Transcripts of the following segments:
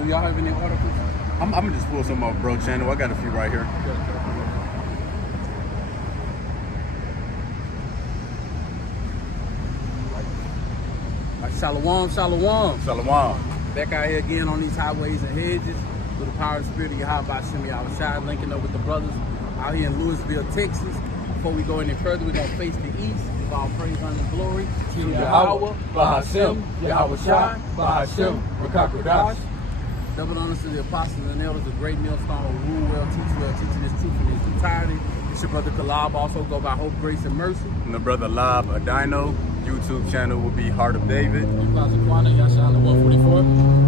Do y'all have any articles? I'm gonna just pull some off bro channel. I got a few right here. Like Shalom, Shalom. Shalom. Back out here again on these highways and hedges with the power and spirit of Yahweh Shem Yahushua, linking up with the brothers out here in Louisville, Texas. Before we go any further, we're gonna face the east. Give all praise, honor, and glory to Yahweh, Bahashem, Yahushua, Bahashem, Rakakodash. Double honors to the apostles and elders, the great millstone of rule well, teach well, teaching this truth in its entirety. It's your brother Kalab, also go by Hope, Grace, and Mercy. And the brother Lab Adino. YouTube channel will be Heart of David. Plaza Quana, Yashala 144.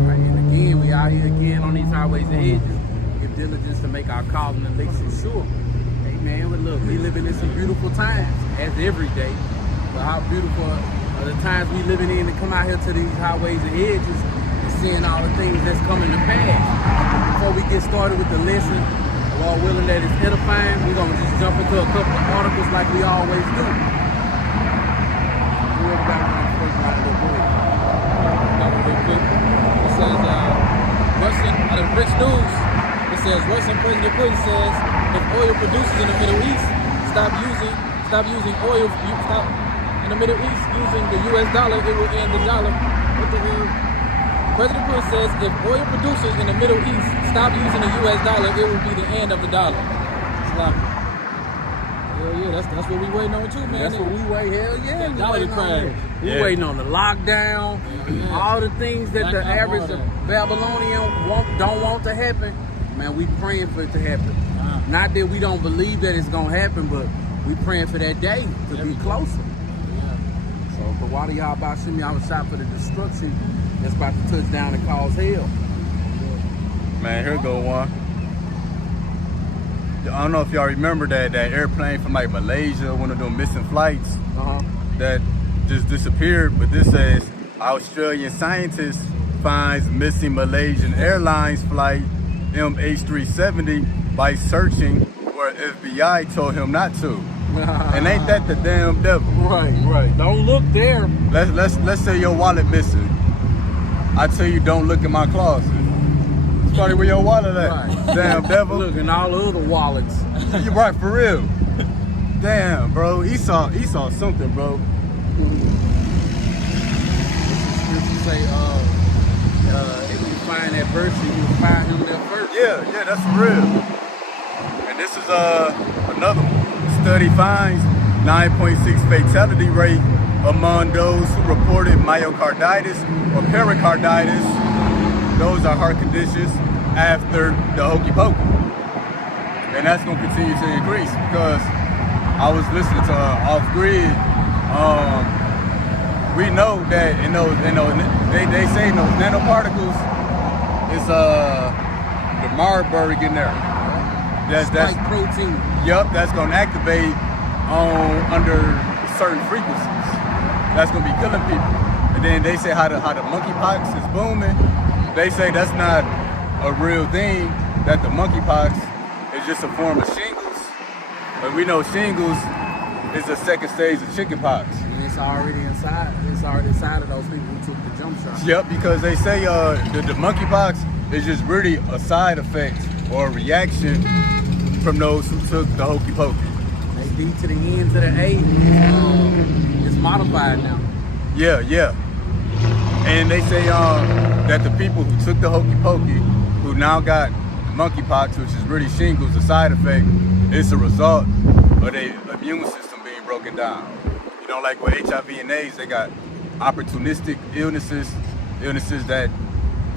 Right, and again, we out here again on these highways and hedges. Give diligence to make our calling and election sure. Hey man, but look, we living in some beautiful times, as every day. But how beautiful are the times we living in to come out here to these highways and hedges and seeing all the things that's coming to pass. Before we get started with the lesson, all willing that it's edifying, we're gonna just jump into a couple of articles like we always do. It says, Russian, out of Rich News, it says Russian President Putin says if oil producers in the Middle East stop using oil, in the Middle East using the US dollar, it will end the dollar. What the hell? President Putin says if oil producers in the Middle East stop using the US dollar, it will be the end of the dollar. Islam. Hell yeah, that's what we waiting on too, man. That's what we wait. Hell yeah, we dollar waiting on crash. that. We waiting on the lockdown, all the things that the average Babylonian don't want to happen. Man, we praying for it to happen. Not that we don't believe that it's gonna happen, but we praying for that day to be closer. So, but why do y'all about Shem Yahushua for the destruction that's about to touch down and cause hell? Man, here go one. I don't know if y'all remember that airplane from like Malaysia, one of them missing flights that just disappeared. But this says Australian scientist finds missing Malaysian Airlines flight MH370 by searching where FBI told him not to. And ain't that the damn devil? Right. Don't look there. Let's say your wallet missing. I tell you, don't look in my closet. Started where your wallet at. Right. Damn devil. Look, and all the other wallets. You're right, for real. Damn, bro. He saw something, bro. Scripture say, if you find that person, you find him there first. Yeah, that's for real. And this is another one. Study finds 9.6 fatality rate among those who reported myocarditis or pericarditis. Those are heart conditions after the hokey pokey. And that's going to continue to increase because I was listening to Off Grid. We know that they say in those nanoparticles is the Marburg in there. That's protein. Yup, that's going to activate under certain frequencies. That's going to be killing people. And then they say how the monkeypox is booming. They say that's not a real thing, that the monkeypox is just a form of shingles. But we know shingles is the second stage of chickenpox. And it's already inside. It's already inside of those people who took the jump shot. Yep, because they say the monkeypox is just really a side effect or a reaction from those who took the hokey pokey. They D to the ends of the A. It's modified now. Yeah. And they say that the people who took the hokey pokey, who now got monkeypox, which is really shingles, the side effect, it's a result of their immune system being broken down. You know, like with HIV and AIDS, they got opportunistic illnesses that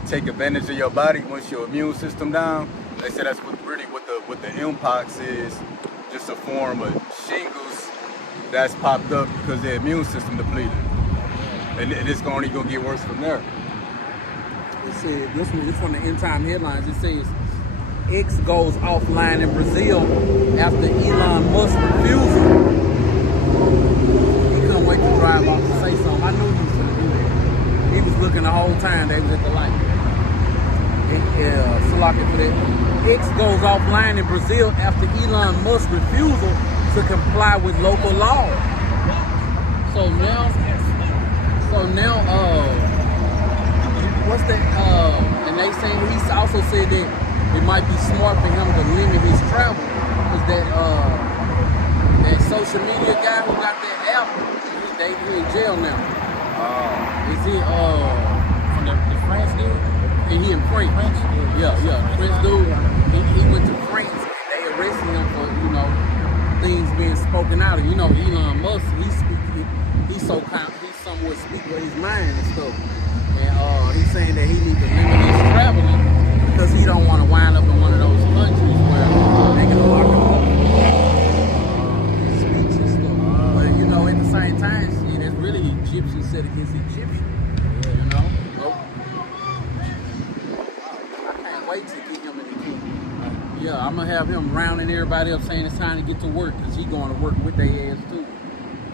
take advantage of your body once your immune system down. They say that's what the mpox is, just a form of shingles that's popped up because their immune system depleted. And it's only gonna get worse from there. It said, this one the end time headlines, it says, X goes offline in Brazil after Elon Musk refusal. He couldn't wait to drive off to say something. I knew he was gonna do that. He was looking the whole time they was at the light. Salaki for that. X goes offline in Brazil after Elon Musk's refusal to comply with local law. So now what's that? And they saying he also said that it might be smart for him to limit his travel because that social media guy who got that app, he in jail now. Is he From the France dude? And he in France. French? Yeah. French dude. He went to France and they arrested him for, things being spoken out. And Elon Musk, he's somewhat speak with his mind and stuff. And he's saying that he needs to limit his traveling because he don't want to wind up in one of those countries where they can lock him up. Speech and stuff. But at the same time, shit, it's really Egyptian set against Egyptian. I can't wait to get him in the kingdom. Yeah, I'm gonna have him rounding everybody up saying it's time to get to work because he's going to work with their ass too.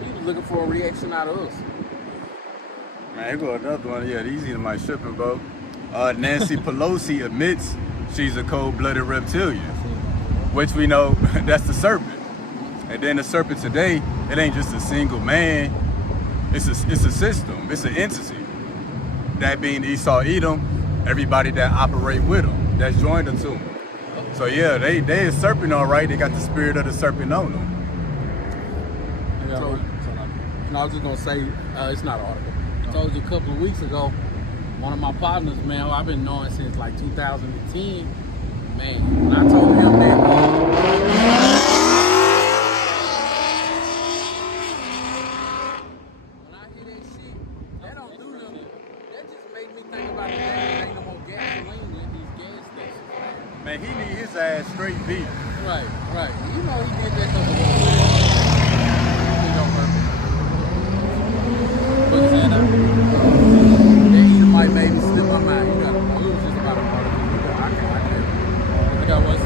He was looking for a reaction out of us. Man, here go another one. Yeah, these are my shipping boat. Nancy Pelosi admits she's a cold-blooded reptilian, which we know that's the serpent. And then the serpent today, it ain't just a single man. It's a system. It's an entity. That being Esau, Edom, everybody that operate with them, that's joined them to them. So yeah, they is serpent all right. They got the spirit of the serpent on them. So, I was just gonna say, it's not an article. I told you a couple of weeks ago, one of my partners, man, who I've been knowing since like 2010, man, when I told him that, when I hear that shit, that don't do nothing. That just make me think about the day there ain't no more gasoline in these gas stations. Man, he need his ass straight beat. Right. He did that because of what What's that now? That might maybe slip my mind. You gotta know. It was just about a article. I got one it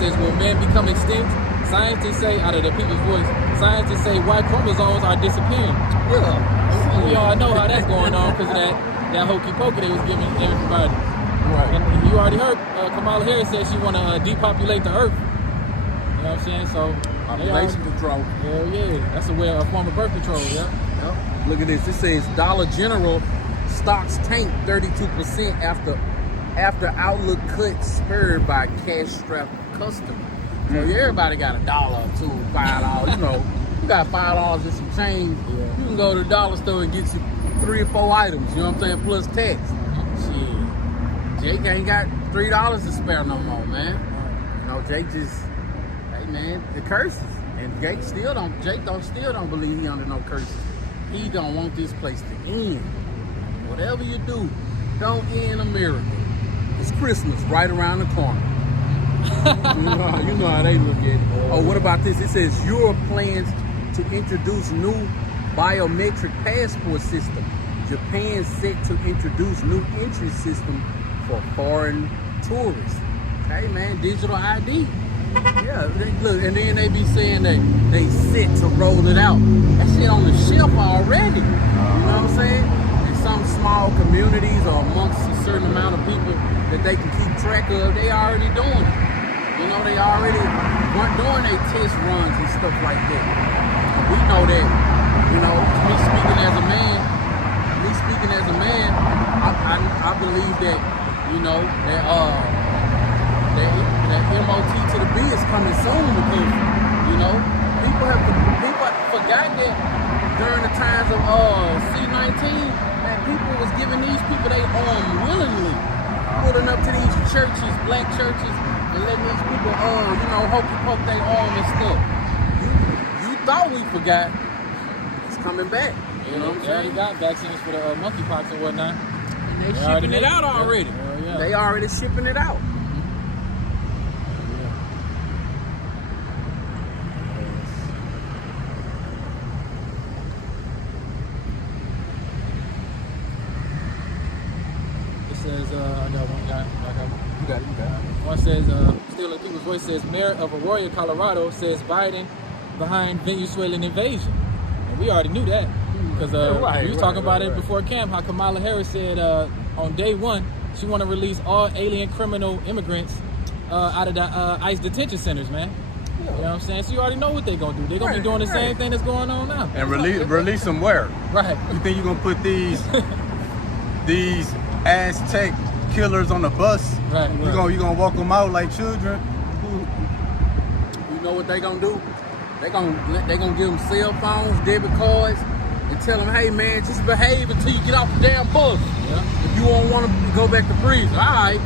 says, will man become extinct? Scientists say, out of the people's voice, scientists say white chromosomes are disappearing. Yeah. We all know how that's going on because of that hokey pokey they was giving everybody. Right. And you already heard Kamala Harris said she want to depopulate the earth. You know what I'm saying? So population control. Hell yeah. That's a form of birth control, yeah. Yep. Look at this. It says Dollar General stocks tank 32% after outlook cut spurred by cash-strapped customer. So everybody got $1 or $2, $5. You got $5 and some change. Yeah. You can go to the dollar store and get you 3 or 4 items. You know what I'm saying? Plus tax. Shit. Jake ain't got $3 to spare no more, man. Jake just, hey man, the curses. And Jake still don't believe he under no curses. He don't want this place to end. Whatever you do, don't end America. It's Christmas right around the corner. you know how they look at it. Oh, what about this? It says Europe plans to introduce new biometric passport system. Japan set to introduce new entry system for foreign tourists. Hey man, digital ID. Yeah, look, and then they be saying that they set to roll it out. That shit on the shelf already. You know what I'm saying? In some small communities or amongst a certain amount of people that they can keep track of, they already doing it. They already weren't doing their test runs and stuff like that. And we know that, me speaking as a man, I believe that, that MOT to the B is coming soon because, people forgot that during the times of C-19, that people was giving these people their arm willingly, pulling up to these churches, black churches, and letting these people, hokey poke their arm and stuff. You thought we forgot. It's coming back. You know what I'm saying? They already got vaccines for the monkeypox and whatnot. And they shipping it out already. Yeah. They already shipping it out. Says, I got one. You got it. One says, still in people's voice says, Mayor of Aurora, Colorado says Biden behind Venezuelan invasion. And we already knew that because we was talking about it before camp. How Kamala Harris said on day one she want to release all alien criminal immigrants out of the ICE detention centers, man. You know what I'm saying? So you already know what they're gonna do. They're gonna be doing the same thing that's going on now. And release them where? Right. You think you're gonna put these Aztec killers on the bus. Right. You gonna walk them out like children? You know what they gonna do? They gonna give them cell phones, debit cards, and tell them, hey man, just behave until you get off the damn bus. Yeah. If you won't want to go back to prison, all right.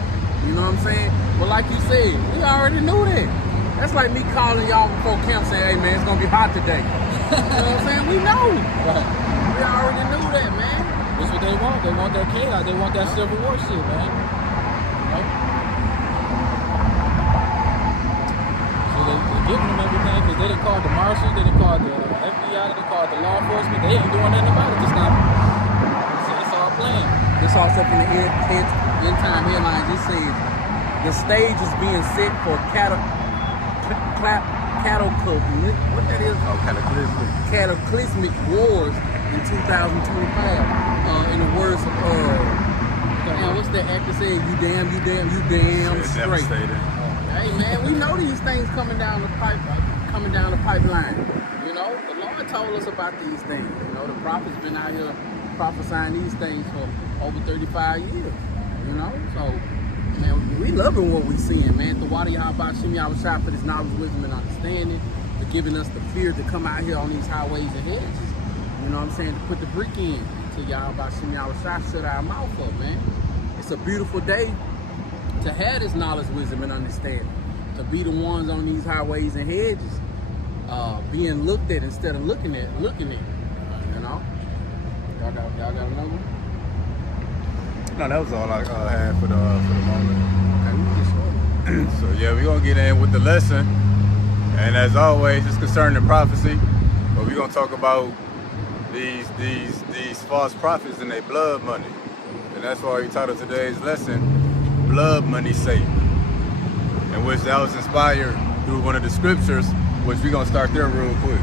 You know what I'm saying? But like you said, we already knew that. That's like me calling y'all before camp saying, hey man, it's gonna be hot today. You know what I'm saying? We know. Right. We already knew that, man. That's what they want. They want that chaos. They want that Civil War shit, man. You know? So they're giving them everything because they done called the marshals, they done called the FBI, they done called the law enforcement. They ain't doing nothing about it to stop it. So it's all planned. This also from the end time headlines. It says the stage is being set for what that is? Oh, Cataclysmic wars in 2025. In the words of what's that actor saying? You damn straight. Hey man, we know these things coming down the pipeline. You know, the Lord told us about these things. You know, the prophet's been out here prophesying these things for over 35 years. You know, so man, we loving what we seeing, man. The water y'all about Shimmy y'all shot for this knowledge, wisdom, and understanding, for giving us the fear to come out here on these highways and hedges. You know what I'm saying? To put the brick in to y'all about Shimmy y'all shot, shut our mouth up, man. It's a beautiful day to have this knowledge, wisdom, and understanding. To be the ones on these highways and hedges, being looked at instead of looking at. You know? Y'all got another one? No, that was all I had for the moment. Okay, we can get started. So yeah, we're gonna get in with the lesson, and as always, it's concerning prophecy, but we're gonna talk about these false prophets and their blood money, and that's why we titled today's lesson, "Blood Money Satan," in which that was inspired through one of the scriptures, which we're gonna start there real quick.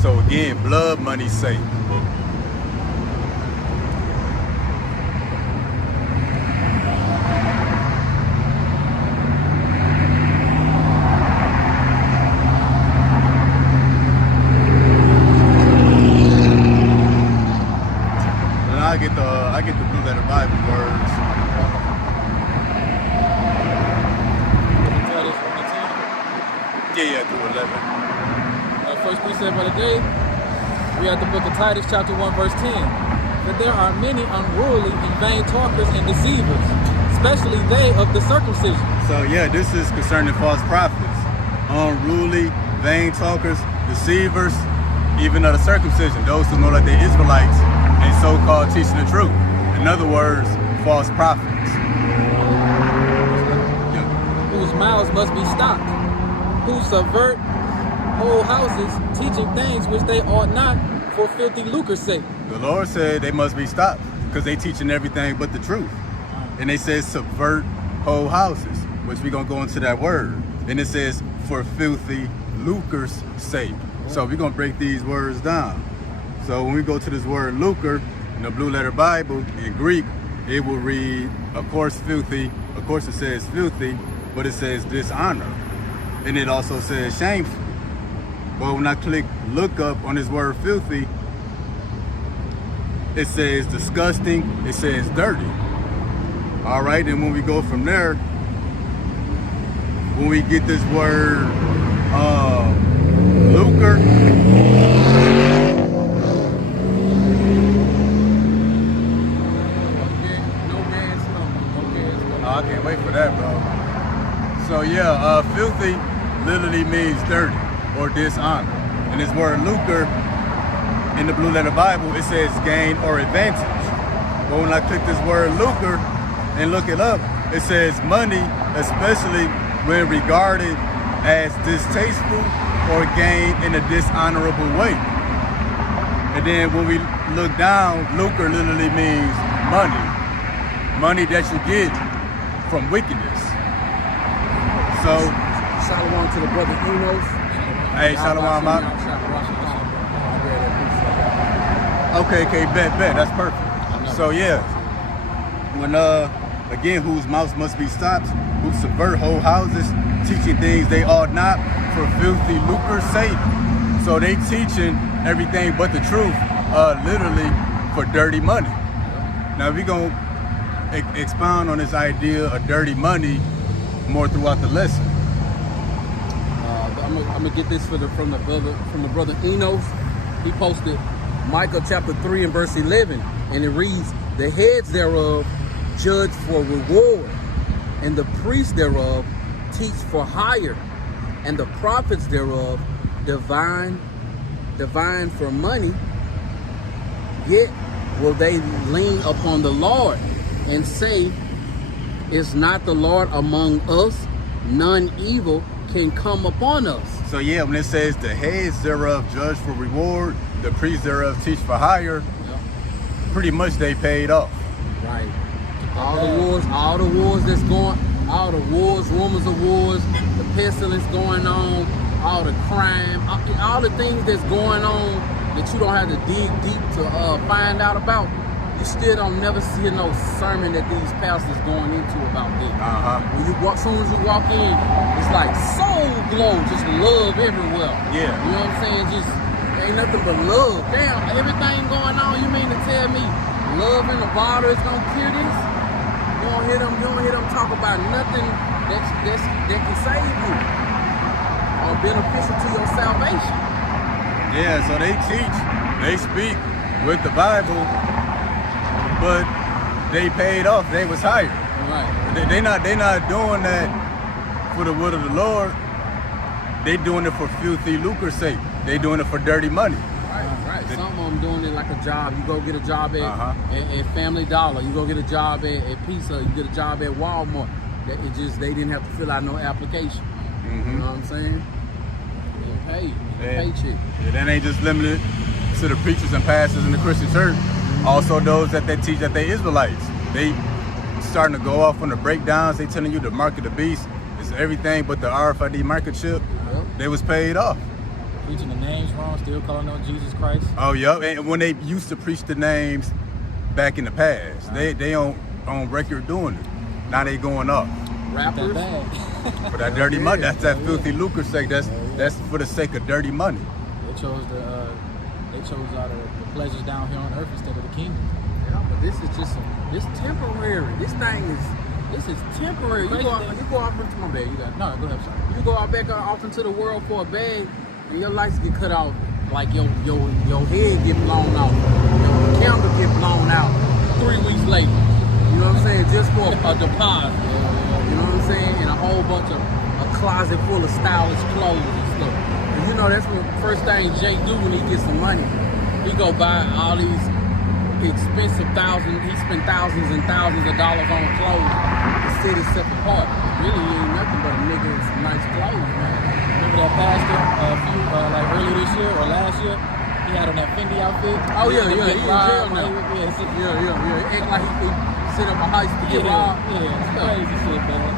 So again, blood money Satan. I get the Blue Letter Bible words. Yeah, through 11. First precept of the day, we have the book of Titus, chapter 1, verse 10. That there are many unruly and vain talkers and deceivers, especially they of the circumcision. So yeah, this is concerning false prophets. Unruly, vain talkers, deceivers, even of the circumcision, those who know that they're Israelites and so-called teaching the truth. In other words, false prophets. Yeah. Whose mouths must be stopped, who subvert whole houses, teaching things which they ought not for filthy lucre's sake. The Lord said they must be stopped because they teaching everything but the truth. And they said subvert whole houses, which we're going to go into that word. And it says for filthy lucre's sake. So we're going to break these words down. So when we go to this word lucre in the Blue Letter Bible, in Greek, it will read, of course, filthy. Of course, it says filthy, but it says dishonor. And it also says shameful. But when I click look up on this word filthy, it says disgusting, it says dirty. All right, and when we go from there, when we get this word lucre, I can't wait for that, bro. So yeah, filthy literally means dirty or dishonor. And this word lucre in the Blue Letter Bible, it says gain or advantage. But when I click this word lucre and look it up, it says money, especially when regarded as distasteful or gained in a dishonorable way. And then when we look down, lucre literally means money. Money that you get from wickedness. So, Shalom to the brother Enos. hey, shalom, out. Okay, bet, that's perfect. So yeah, when again, whose mouths must be stopped, who subvert whole houses, teaching things they ought not for filthy lucre's sake. So they teaching everything but the truth, literally for dirty money. Now we gonna expound on this idea of dirty money more throughout the lesson. I'm gonna get this from the brother Enos. He posted Micah chapter 3 and verse 11, and it reads, "The heads thereof judge for reward, and the priests thereof teach for hire, and the prophets thereof divine for money. Yet will they lean upon the Lord and say, Is not the Lord among us? None evil can come upon us." So yeah, when it says the heads thereof judge for reward, the priests thereof teach for hire, pretty much they paid off. Right. All the wars that's going, all the wars, rumors of wars, the pestilence going on, all the crime, all the things that's going on that you don't have to dig deep to find out about. You still don't never see no sermon that these pastors going into about this. When you walk, soon as you walk in, it's like soul glow, just love everywhere. Yeah. You know what I'm saying? Just ain't nothing but love. Damn, everything going on. You mean to tell me love in the bottle is gonna cure this? You don't hear them talk about nothing that can save you or beneficial to your salvation. Yeah, so they teach, they speak with the Bible, but they paid off. They was hired. Right. They not doing that for the will of the Lord. They doing it for filthy lucre's sake. They doing it for dirty money. Right. Some of them doing it like a job. You go get a job at Family Dollar. You go get a job at Pizza. You get a job at Walmart. They didn't have to fill out no application. You know what I'm saying? Paycheck. Yeah, that ain't just limited to the preachers and pastors in the Christian church. Also those that they teach that they Israelites. They starting to go off on the breakdowns. They telling you the mark of the beast is everything but the RFID microchip. Yep. They was paid off. Preaching the names wrong, still calling out Jesus Christ. Oh, yep. And when they used to preach the names back in the past, they on record doing it. Now they going up. Rappers. For that dirty money. That's that filthy lucre's sake. That's for the sake of dirty money. They chose out of the pleasures down here on earth instead of the kingdom. Yeah, but this is just this temporary. This is temporary. You go off into my bag. No, go ahead, sorry. You go out back off into the world for a bag, and your lights get cut off. Like your head get blown off, your candle get blown out 3 weeks later. You know what I'm saying? Just for a deposit. You know what I'm saying? And a whole bunch of a closet full of stylish clothes and stuff. And you know that's the first thing Jay do when he gets some money. He go buy all these expensive he spent thousands and thousands of dollars on clothes to set himself apart. Really ain't nothing but a nigga in some nice clothes, man. Remember that pastor like earlier this year or last year? He had on that Fendi outfit. Oh yeah, he in jail now. Yeah. Act like he set up a heist to get robbed. Yeah, it's crazy shit, man.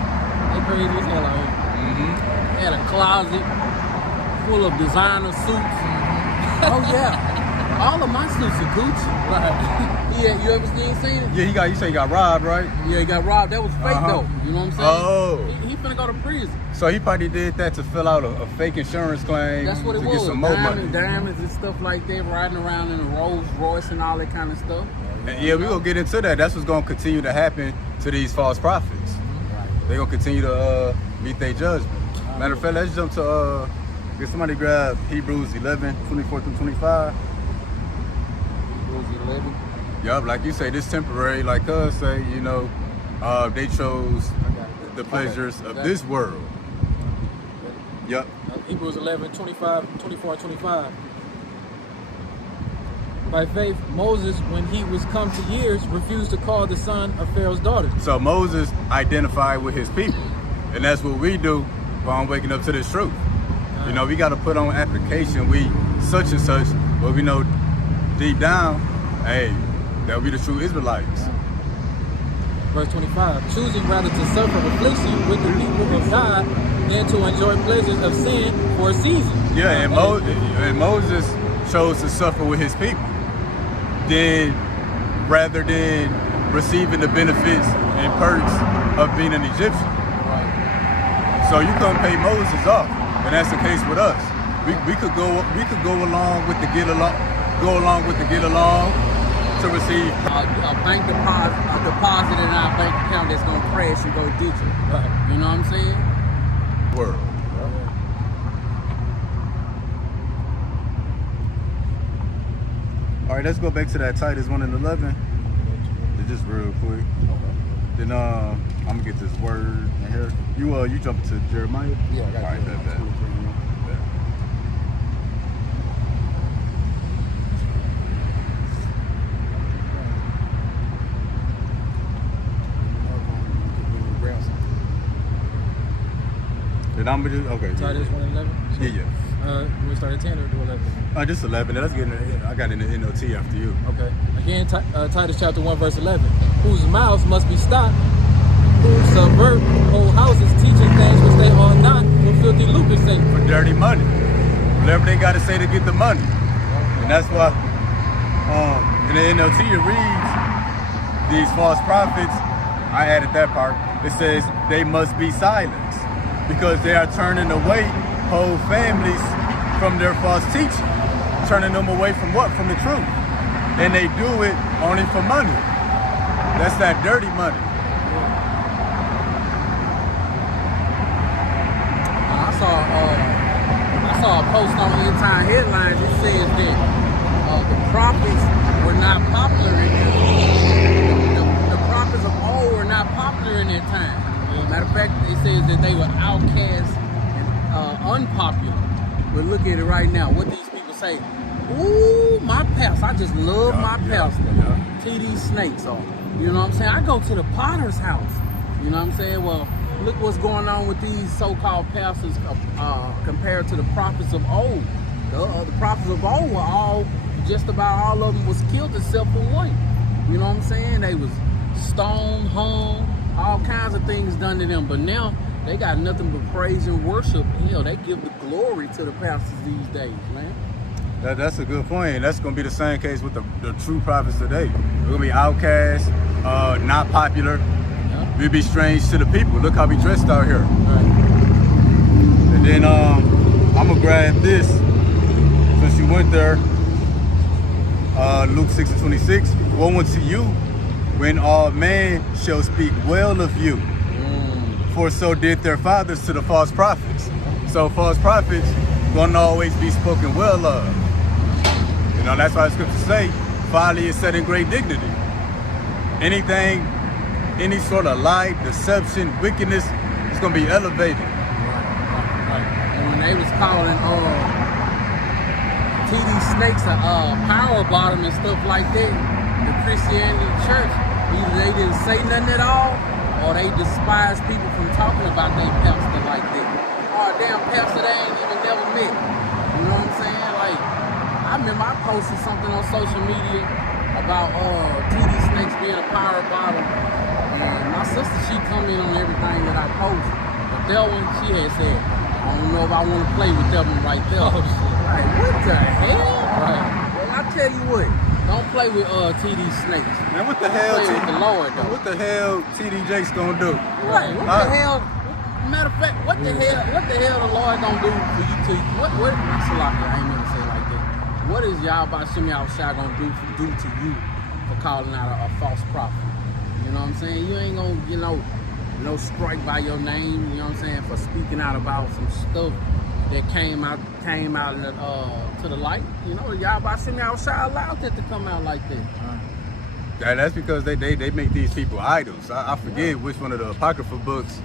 They crazy as hell out here. Had a closet full of designer suits. Oh yeah. All of my suits are Gucci. Right. Yeah, you ever seen it? Yeah, you say he got robbed, right? Yeah, he got robbed. That was fake though. You know what I'm saying? Oh. He finna go to prison. So he probably did that to fill out a fake insurance claim. That's what it to was. Get some more money. Diamonds and stuff like that, riding around in a Rolls Royce and all that kind of stuff. Yeah, we're gonna get into that. That's what's gonna continue to happen to these false prophets. Right. They're gonna continue to meet their judgment. Matter of fact, let's jump to get somebody grab Hebrews 11, 24 through 25. Hebrews 11. Yup, like you say, this temporary, like us say, you know, they chose the pleasures of this world. Yup. Hebrews 11, 24 and 25. By faith, Moses, when he was come to years, refused to call the son of Pharaoh's daughter. So Moses identified with his people. And that's what we do while I'm waking up to this truth. You know, we got to put on application, we such and such, but we know deep down, hey, that we the true Israelites. Verse 25, choosing rather to suffer affliction with the people of God than to enjoy pleasures of sin for a season. Yeah, and Moses chose to suffer with his people, rather than receiving the benefits and perks of being an Egyptian. Right. So you couldn't pay Moses off, and that's the case with us. We could go along with the get along to receive. A bank deposit in our bank account that's gonna crash and go digital. Right. You know what I'm saying? World. All right, let's go back to that Titus 1 and 11. Just real quick. Then I'm gonna get this word in here. You jump to Jeremiah? Yeah, I got all right, Jeremiah. bet. Then I'm gonna do okay. Titus 1 and 11? Yeah. We start at 10 or do 11? Just 11. Let's get in I got in the NOT after you. Okay. Again, Titus chapter 1, verse 11. Whose mouths must be stopped, who subvert whole houses, teaching things which they are not, for filthy lucre's sake. For dirty money. Whatever they got to say to get the money. And that's why in the NLT it reads, these false prophets, I added that part, it says they must be silenced because they are turning away whole families from their false teaching. Turning them away from what? From the truth. And they do it only for money. That's that dirty money. I saw a post on End Time Headlines. It says that the prophets were not popular in the prophets of old were not popular in that time. Matter of fact, it says that they were outcasts and unpopular. But look at it right now. What these people say? Ooh, my pastor. I just love my pastor. TD Snakes on. You know what I'm saying? I go to the Potter's house. You know what I'm saying? Well, look what's going on with these so-called pastors compared to the prophets of old. The prophets of old were all, just about all of them was killed except for one. You know what I'm saying? They was stoned, hung, all kinds of things done to them. But now they got nothing but praise and worship. Hell, they give the glory to the pastors these days, man. That's a good point. That's going to be the same case with the true prophets today. We're going to be outcasts, not popular. Yeah. We'll be strange to the people. Look how we dressed out here. Right. And then I'm going to grab this since you went there. Luke 6:26. Woe unto you when all men shall speak well of you. For so did their fathers to the false prophets. So false prophets gonna always be spoken well of. You know, that's why the scriptures say, folly is set in great dignity. Anything, any sort of lie, deception, wickedness is gonna be elevated. Right. And when they was calling TD Snakes a power bottom and stuff like that, the Christianity church, either they didn't say nothing at all, or they despise people from talking about their pastor like that. Oh, damn pastor, they ain't even never met. You know what I'm saying? Like, I remember I posted something on social media about TD Snakes being a power bottom, and my sister, she come in on everything that I post. But that one, she had said, I don't know if I want to play with that one right there. Oh, shit. Like, what the hell? Right. Well, I tell you what, don't play with TD Snakes. Man, what the hell? Play with the Lord, though. What the hell TD Jakes gonna do? Right. What the hell? Matter of fact, what the hell the Lord gonna do for you to what Salaki, I ain't gonna say it like that. What is Yahweh Shemi Al-Shai gonna do to you for calling out a false prophet? You know what I'm saying? You ain't gonna, no strike by your name, you know what I'm saying, for speaking out about some stuff that came out to the light. You know, Yahweh Shemi Al-Shai allowed it to come out like that. That's because they make these people idols. I forget which one of the Apocrypha books.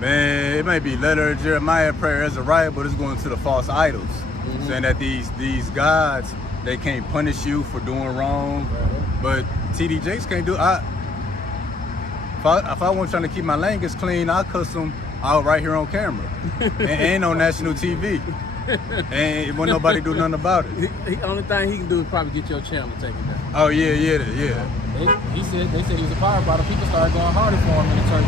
Man, it may be Letter of Jeremiah, Prayer Azariah, but it's going to the false idols. Mm-hmm. Saying that these gods, they can't punish you for doing wrong. Right. But TD Jakes can't do it. If I want trying to keep my language clean, I'll cuss them out right here on camera. and on national TV. And won't nobody do nothing about it. The only thing he can do is probably get your channel taken down. Oh, yeah. They said he was a power bottom. People started going harder for him in the church.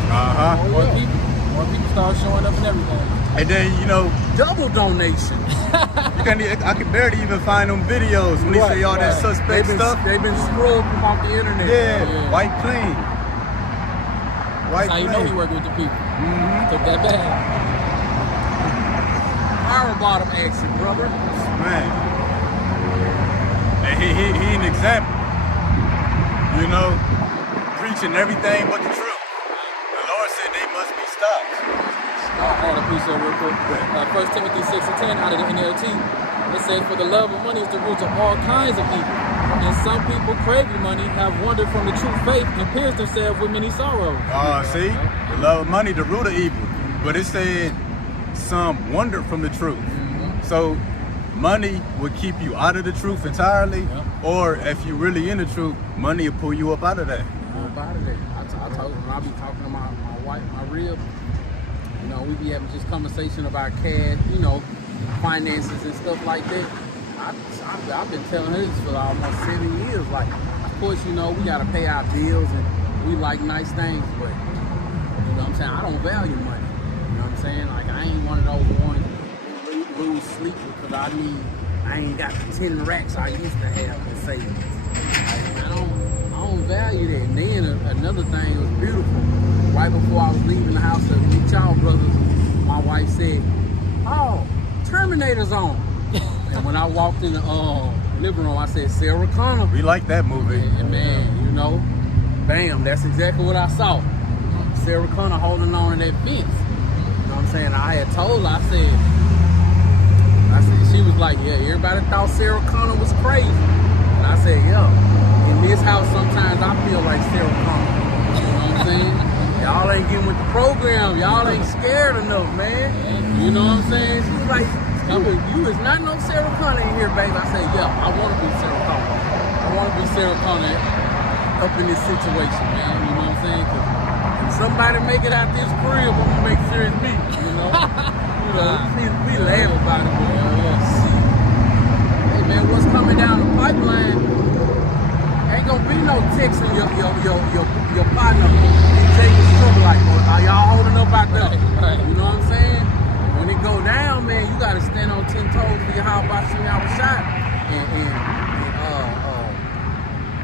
More people started showing up and everything. And then, double donation. I can barely even find them videos when they say all that suspect stuff. They've been scrubbed from off the internet. Yeah, white clean. That's how you know he working with the people. Mm-hmm. Took that bag. Power bottom action, brother. Man. And he an example. You know, preaching everything but the truth. The Lord said they must be stopped. I had a piece of real quick. 1 Timothy 6:10 out of the NLT. It says, "For the love of money is the root of all kinds of evil. And some people craving money have wandered from the true faith and pierced themselves with many sorrows." See? The love of money, the root of evil. But it said some wandered from the truth. So money will keep you out of the truth entirely, or if you're really in the truth, money will pull you up out of that. Out of that. I told when I be talking to my wife, my rib, you know, we be having just conversation about cash, you know, finances and stuff like that. I've been telling her this for almost 7 years. Like, of course, you know, we gotta pay our bills and we like nice things, but you know what I'm saying, I don't value money. You know what I'm saying? Like, I ain't one of those ones who lose sleep because I ain't got the 10 racks I used to have in savings. Like, I don't value that. And then another thing was beautiful. Right before I was leaving the house to meet y'all brothers, my wife said, "Oh, Terminator's on." And when I walked in the living room, I said, "Sarah Connor." We like that movie. And man, you know, bam, that's exactly what I saw. Sarah Connor holding on to that fence. You know what I'm saying? I had told her, I said, she was like, "Yeah, everybody thought Sarah Connor was crazy." And I said, "Yeah, in this house, sometimes I feel like Sarah Connor." You know what I'm saying? Y'all ain't getting with the program. Y'all ain't scared enough, man. You know what I'm saying? She was like, you is not no Sarah Connor in here, baby. I said, "Yeah, I want to be Sarah Connor. I want to be Sarah Connor up in this situation, man." You know what I'm saying? Because if somebody make it out this crib, I'm going to make sure it's me, you know? We laugh about it, but hey, man, what's coming down the pipeline, ain't going to be no texting your partner and taking trouble like, "Are y'all holding up out there?" Right. You know what I'm saying? When it go down, man, you gotta stand on 10 toes for your how about shooting out a shot and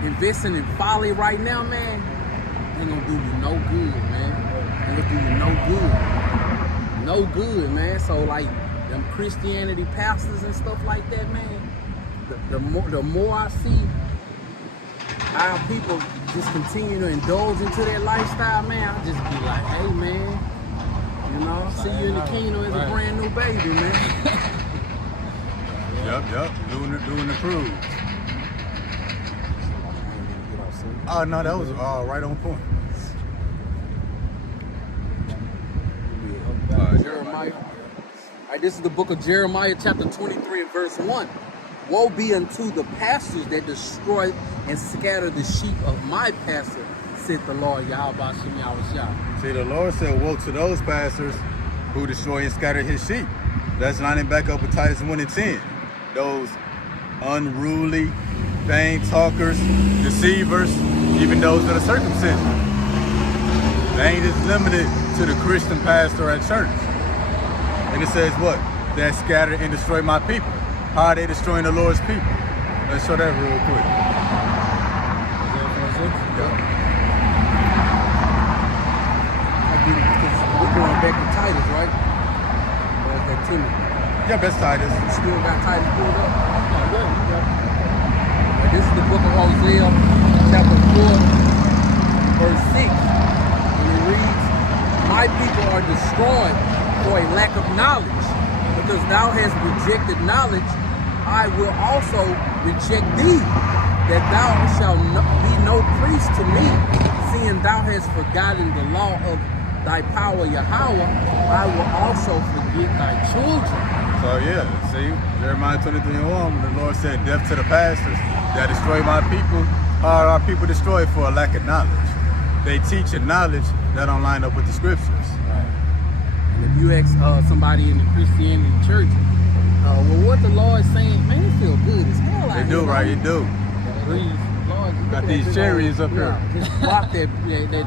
investing in folly right now, man, ain't gonna do you no good, man. Ain't gonna do you no good. No good, man. So like them Christianity pastors and stuff like that, man, the more I see how people just continue to indulge into their lifestyle, man, I just be like, "Hey, man, you know, see you in the kingdom as a brand new baby, man." Yep. Doing the cruise. Oh no, that was right on point. Jeremiah. All right, this is the book of Jeremiah, chapter 23 and verse 1. "Woe be unto the pastors that destroy and scatter the sheep of my pastor, said the Lord Yahweh Shem Yahushua." See, the Lord said, "Woe to those pastors who destroy and scatter his sheep." That's lining back up with Titus 1 and 10. Those unruly, vain talkers, deceivers, even those that are circumcision. They ain't just limited to the Christian pastor at church. And it says what? That scatter and destroy my people. How are they destroying the Lord's people? Let's show that real quick. We're going back to Titus, right? Or is that Timothy? Yeah, that's Titus. You still got Titus pulled up? This is the book of Hosea, chapter 4, verse 6. And it reads, "My people are destroyed for a lack of knowledge. Because thou hast rejected knowledge, I will also reject thee, that thou shalt be no priest to me, seeing thou hast forgotten the law of thy power, Yahweh, I will also forget thy children." So yeah, see, Jeremiah 23 and 1, when the Lord said, "Death to the pastors that destroy my people, are our people destroyed for a lack of knowledge." They teach a knowledge that don't line up with the scriptures. And if you ask somebody in the Christianity church, well, what the Lord is saying, man, it feel good as hell out They here. do, right? You do. Lord, you Got look these at cherries this up here. Just block that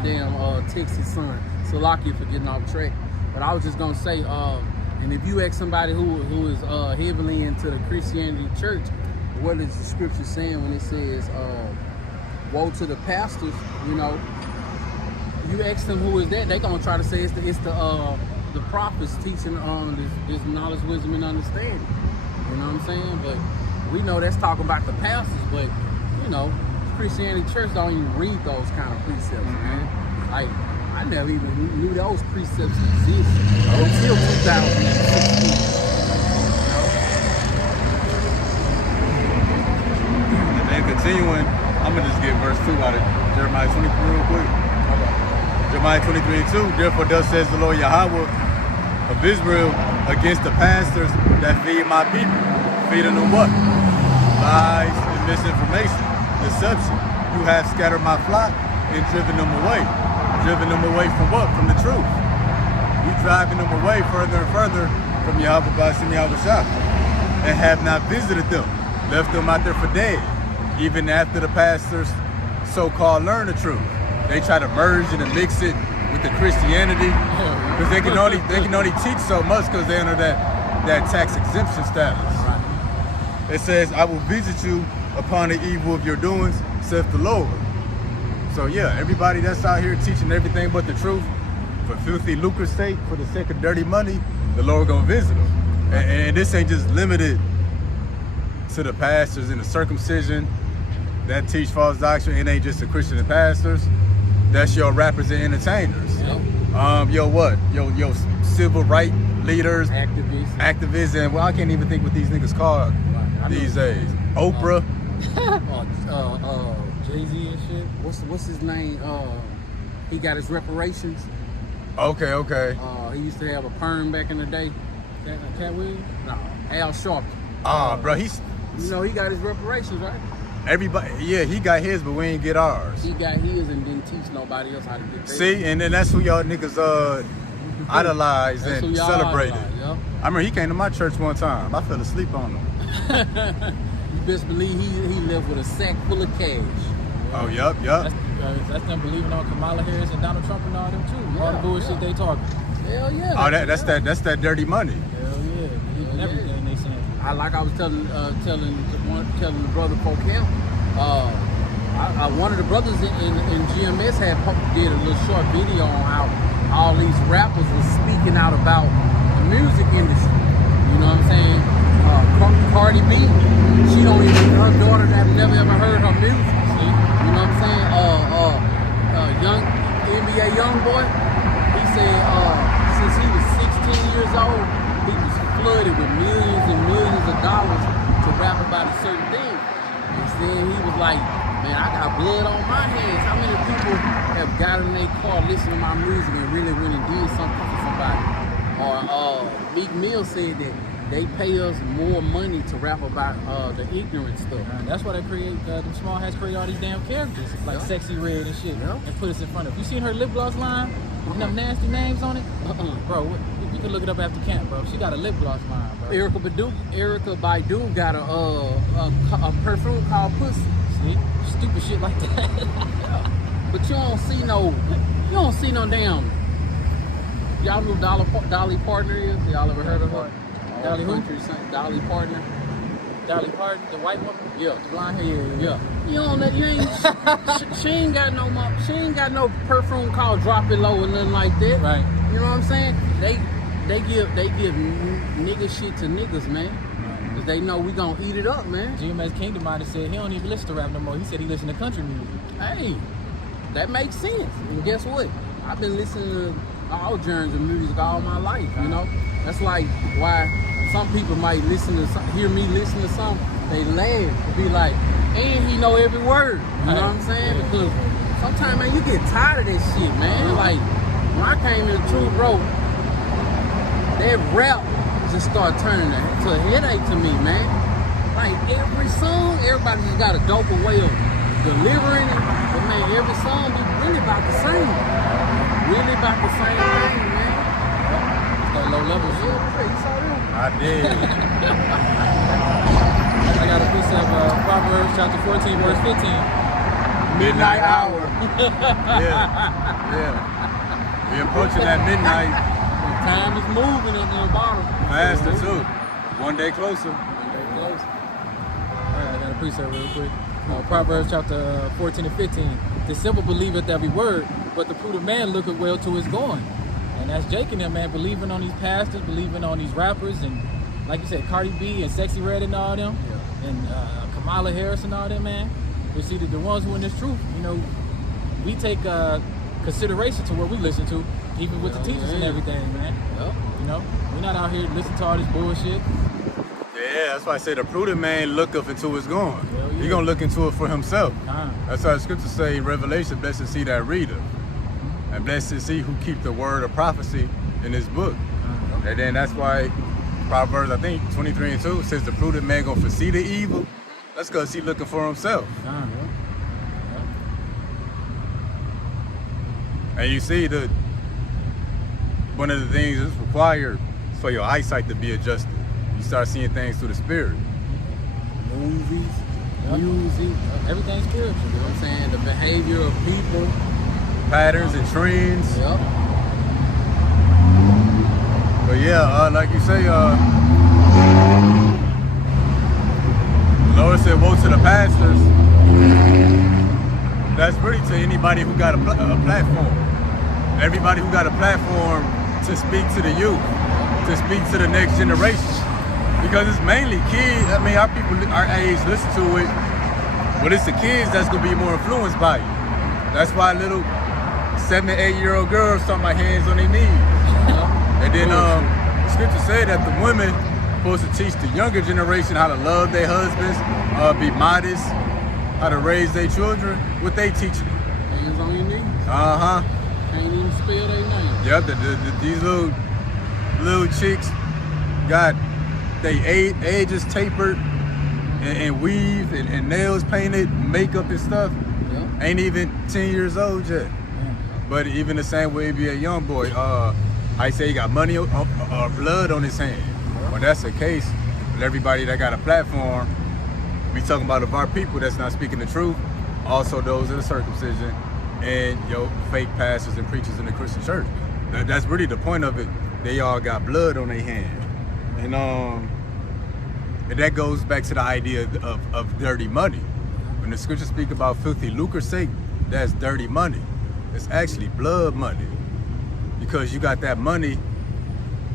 damn Texas sun. Salakia for getting off track. But I was just gonna say, and if you ask somebody who is heavily into the Christianity church, what is the scripture saying when it says, "Woe to the pastors"? You know, you ask them who is that, they gonna try to say it's the prophets teaching this knowledge, wisdom, and understanding. You know what I'm saying? But we know that's talking about the pastors, but you know, Christianity Church don't even read those kind of precepts, man. Like, I never even knew those precepts exist until 2016. And then continuing, I'm gonna just get verse 2 out of Jeremiah 23 real quick. Jeremiah 23:2. Therefore, thus says the Lord Yahweh of Israel against the pastors that feed my people. Feeding them what? Lies and misinformation, deception. You have scattered my flock and driven them away. Driven them away from what? From the truth. You driving them away further and further from Yahweh B'Shem Yahweh Shah, and have not visited them. Left them out there for dead. Even after the pastors so-called learn the truth, they try to merge it and mix it with the Christianity, because they can only teach so much because they're under that tax exemption status. It says, "I will visit you upon the evil of your doings," saith the Lord. So yeah, everybody that's out here teaching everything but the truth for filthy lucre's sake, for the sake of dirty money, the Lord gonna visit them. And this ain't just limited to the pastors and the circumcision that teach false doctrine. It ain't just the Christian and pastors. That's your rappers and entertainers. Yep. Your civil rights leaders, Activists. and well, I can't even think what these niggas called these days. Oprah. Jay-Z and shit. What's his name? He got his reparations. Okay. He used to have a perm back in the day. Cat Williams? No, Al Sharpton. Bro, he's. You know, he got his reparations, right? Everybody, yeah, he got his, but we ain't get ours. He got his and didn't teach nobody else how to get theirs. See, and then that's who y'all niggas idolized That's who and y'all celebrated. idolize, yep. I remember he came to my church one time. I fell asleep on him. You best believe he left with a sack full of cash. Oh, yup. That's them believing on Kamala Harris and Donald Trump and all them too. All the bullshit they talking. Hell yeah. Oh, that's that dirty money. Hell yeah. Believing everything they saying. I was telling the brother for camp. One of the brothers in GMS did a little short video on how all these rappers were speaking out about the music industry. You know what I'm saying? Cardi B, her daughter that never ever heard her music. See? You know what I'm saying? Young NBA young boy, he said since he was 16 years old, he was flooded with millions and millions of dollars to rap about a certain thing. And then he was like, man, I got blood on my hands. How many people have got in their car, listened to my music, and really went and did something for somebody? Or Meek Mill said that they pay us more money to rap about the ignorant stuff. That's why they create, them small hats create all these damn characters, like Sexy Red and shit, and put us in front of. You seen her lip gloss line with them nasty names on it? Bro, you can look it up after camp, bro. She got a lip gloss line, bro. Erykah Badu got a perfume called Pussy. See? Stupid shit like that. But you don't see no damn. Y'all know who Dolly Partner is? Y'all ever heard of her? Dolly who? Dolly Partner. Dolly Parton, the white woman? Yeah, the blonde hair. Yeah. She ain't got no perfume called Drop It Low or nothing like that. Right. You know what I'm saying? They give nigga shit to niggas, man. Cause they know we gonna eat it up, man. GMS Kingdom might have said he don't even listen to rap no more. He said he listen to country music. Hey, that makes sense. And guess what? I've been listening to all genres of music all my life, you know? That's like why some people might hear me listen to something, they laugh and be like, and he know every word. You know what I'm saying? Because sometimes, man, you get tired of that shit, man. Like, when I came to the truth, bro, that rap just started turning to a headache to me, man. Like, every song, everybody just got a doper way of delivering it. But, man, every song be really about the same. Really about the same thing, man. That low level shit. You saw them? I did. I got a precept, Proverbs chapter 14, verse 15. Midnight hour. Yeah. We approaching that midnight. Time is moving up in the bottom. Faster too. One day closer. Alright, I got a precept real quick. Proverbs chapter 14 and 15. The simple believeth every word, but the prudent man looketh well to his going. And that's Jake and them, man, believing on these pastors, believing on these rappers, and like you said, Cardi B and Sexy Red and all them. and Kamala Harris and all that, man. We see that the ones who in this truth, you know, we take consideration to what we listen to, even with the teachers and everything, man. Yep. You know, we're not out here listening to all this bullshit. Yeah, that's why I say the prudent man looketh into his going. Hell yeah. He gonna look into it for himself. Uh-huh. That's why the scriptures say in Revelation, blessed is he that readeth, and blessed is he who keep the word of prophecy in his book. Uh-huh. And then that's why Proverbs, I think 23:2 says the prudent man gonna foresee the evil. That's because he looking for himself. Uh-huh. And you see that one of the things that's required is for your eyesight to be adjusted. You start seeing things through the spirit. Movies, Yep. music, Everything's spiritual. you know what I'm saying? The behavior of people. Patterns and trends. Yep. But yeah, like you say, the Lord said, woe to the pastors. That's really to anybody who got a platform. Everybody who got a platform to speak to the youth, to speak to the next generation. Because it's mainly kids. I mean, our people, our age, listen to it. But it's the kids that's going to be more influenced by it. That's why little 7, 8-year-old girls talking about hands on their knees. And then scripture say that the women supposed to teach the younger generation how to love their husbands, be modest, how to raise their children. What they teaching them? Hands on your knees. Uh-huh. Can't even spell their name. Yep, these little chicks got they ages tapered and weave and nails painted, makeup and stuff. Yep. Ain't even 10 years old yet. But even the same way, be a young boy. I say he got money or blood on his hand. When that's the case, with everybody that got a platform, we talking about of our people that's not speaking the truth, also those in the circumcision, and fake pastors and preachers in the Christian church. That's really the point of it. They all got blood on their hand. And that goes back to the idea of dirty money. When the scriptures speak about filthy lucre's sake, that's dirty money. It's actually blood money. Because you got that money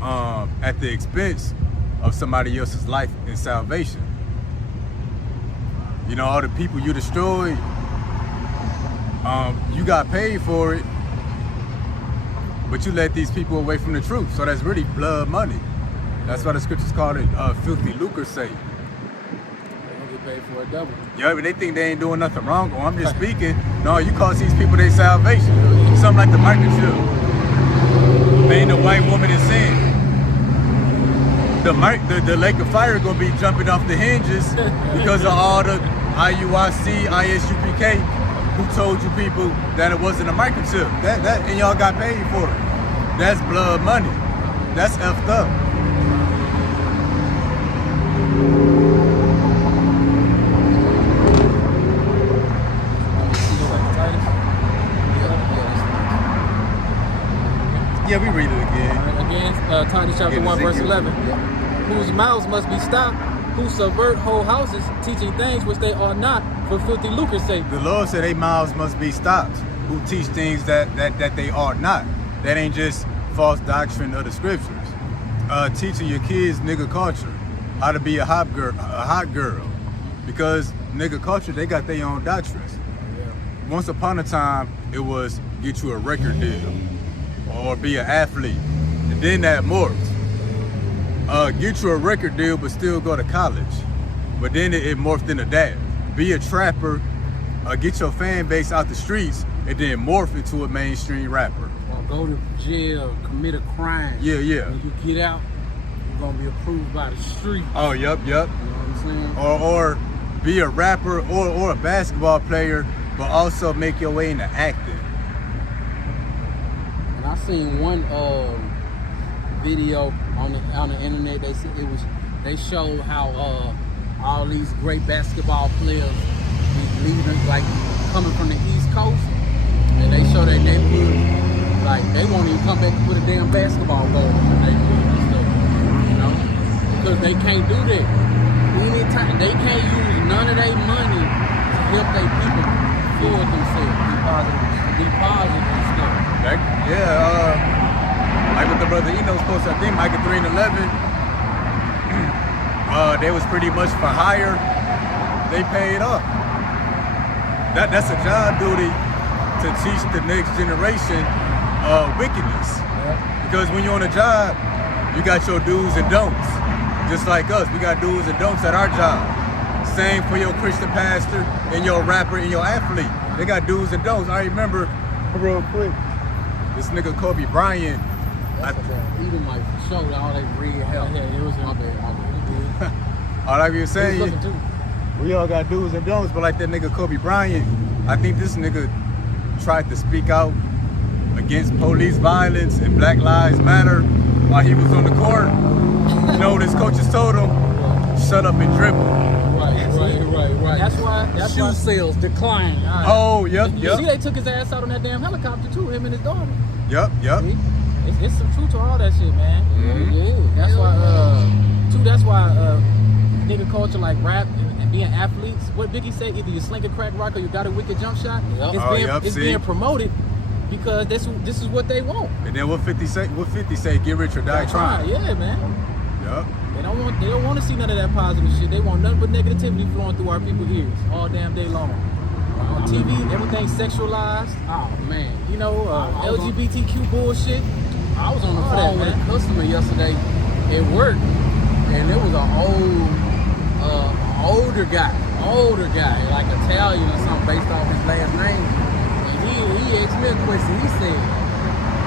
at the expense of somebody else's life and salvation. You know, all the people you destroyed, you got paid for it, but you let these people away from the truth. So that's really blood money. That's why the scriptures call it filthy lucre's sake. They gonna get paid for a double. Yeah, but they think they ain't doing nothing wrong. Oh, I'm just speaking. No, you cost these people their salvation. Something like the microchip. Ain't a white woman in sin. The lake of fire gonna be jumping off the hinges because of all the IUIC, ISUPK who told you people that it wasn't a microchip. That and y'all got paid for it. That's blood money. That's effed up. Yeah, we read it again. Again, Titus chapter Again, 1, verse Ezekiel. 11. Whose mouths must be stopped, who subvert whole houses, teaching things which they are not, for filthy lucre's sake. The Lord said their mouths must be stopped. Who teach things that they are not. That ain't just false doctrine of the scriptures. Teaching your kids nigga culture, how to be a hot girl, because nigga culture, they got their own doctrines. Once upon a time, it was get you a record deal or be an athlete, and then that morphed. Get you a record deal, but still go to college. But then it morphed into that. Be a trapper, get your fan base out the streets, and then morph into a mainstream rapper. Or go to jail, commit a crime. Yeah. When you get out, you're gonna be approved by the street. Oh, yep. You know what I'm saying? Or be a rapper or a basketball player, but also make your way into acting. And I seen one video on the internet. They showed how all these great basketball players, these leaders, like coming from the East Coast, and they show their neighborhood, like they won't even come back and put a damn basketball goal in the neighborhood and stuff, you know, because they can't do that. Anytime they can't use none of their money to help their people fuel themselves, deposit and stuff. Like what the brother Eno's posted, I think Micah 3:11. They was pretty much for hire they paid off. That's a job duty to teach the next generation wickedness. Because when you're on a job, you got your do's and don'ts. Just like us, we got do's and don'ts at our job. Same for your Christian pastor and your rapper and your athlete. They got do's and don'ts. I remember real quick, this nigga Kobe Bryant. Eating my show, all that red hell. Yeah, it was my bad. All I can say, He was looking too. we all got do's and don'ts, but like that nigga Kobe Bryant, I think this nigga tried to speak out against police violence and Black Lives Matter while he was on the court. You know what his coaches told him? Shut up and dribble. Right. That's why Shoe sales declined. Oh, yep. You see, they took his ass out on that damn helicopter too, him and his daughter. Yep. See? It's some truth to all that shit, man. Mhm. Yeah. That's why nigga culture like rap and being athletes. What Biggie said, either you sling a crack rock or you got a wicked jump shot. Yep. It's being promoted because this is what they want. And then what 50 say? Get rich or die trying. Yeah, man. Yep. They don't want to see none of that positive shit. They want nothing but negativity flowing through our people's ears all damn day long. On TV, everything's sexualized. Oh man. You know, I was on- LGBTQ bullshit. I was on the All phone that, with a man. customer yesterday at work, and there was an older guy, like Italian or something, based off his last name. And he asked me a question. He said,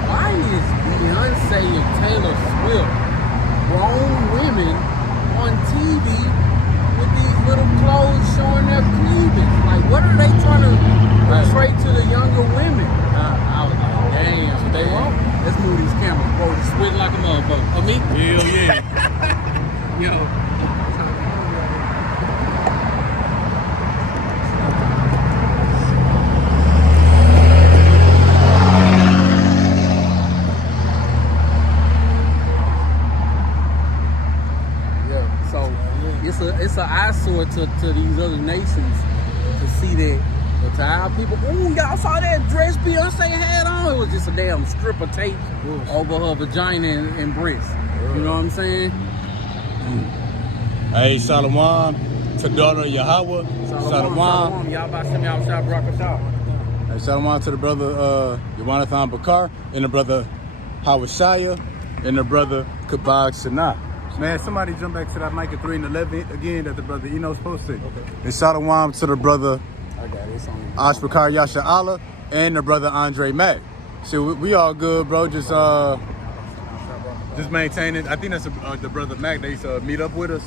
"Why is Beyonce and Taylor Swift grown women on TV with these little clothes showing their cleavage? Like, what are they trying to portray to the younger women?" I was like, "Damn, That's what they want. Let's move these cameras, bro. Spit like a motherfucker. Oh, me? Hell yeah. Yo. Yeah. So it's an eyesore to these other nations to see that. But to our people, ooh, y'all saw that dress Beyonce had on? It was just a damn strip of tape over her vagina and breast. You know what I'm saying? Hey, Shalom to daughter Yahweh. Shalom. Y'all about to send me out shop, Rakashah. Hey, shalom to the brother Yawanathan Bakar and the brother Howard Shaya and the brother Kabag Sanah. Man, somebody jump back to that mic at 3 and 11 again that the brother Eno's posted. Okay. And shalom to the brother I got it. It's on. Ashbakar Yasha Allah and the brother Andre Mack. So we all good, bro. Just maintaining. I think that's the brother Mac. They used to meet up with us.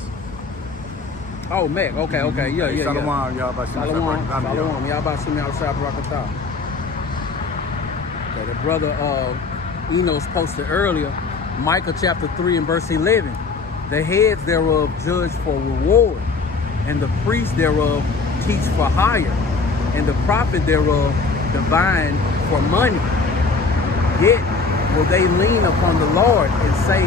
Oh, Mac. Okay. Yeah. Shalom, y'all about to Shalom. Y'all about to send me outside Barakatah. Okay, the brother Enos posted earlier, Micah chapter 3 and verse 11. The heads thereof judge for reward, and the priests thereof teach for hire, and the prophet thereof divine for money. Yet will they lean upon the Lord and say,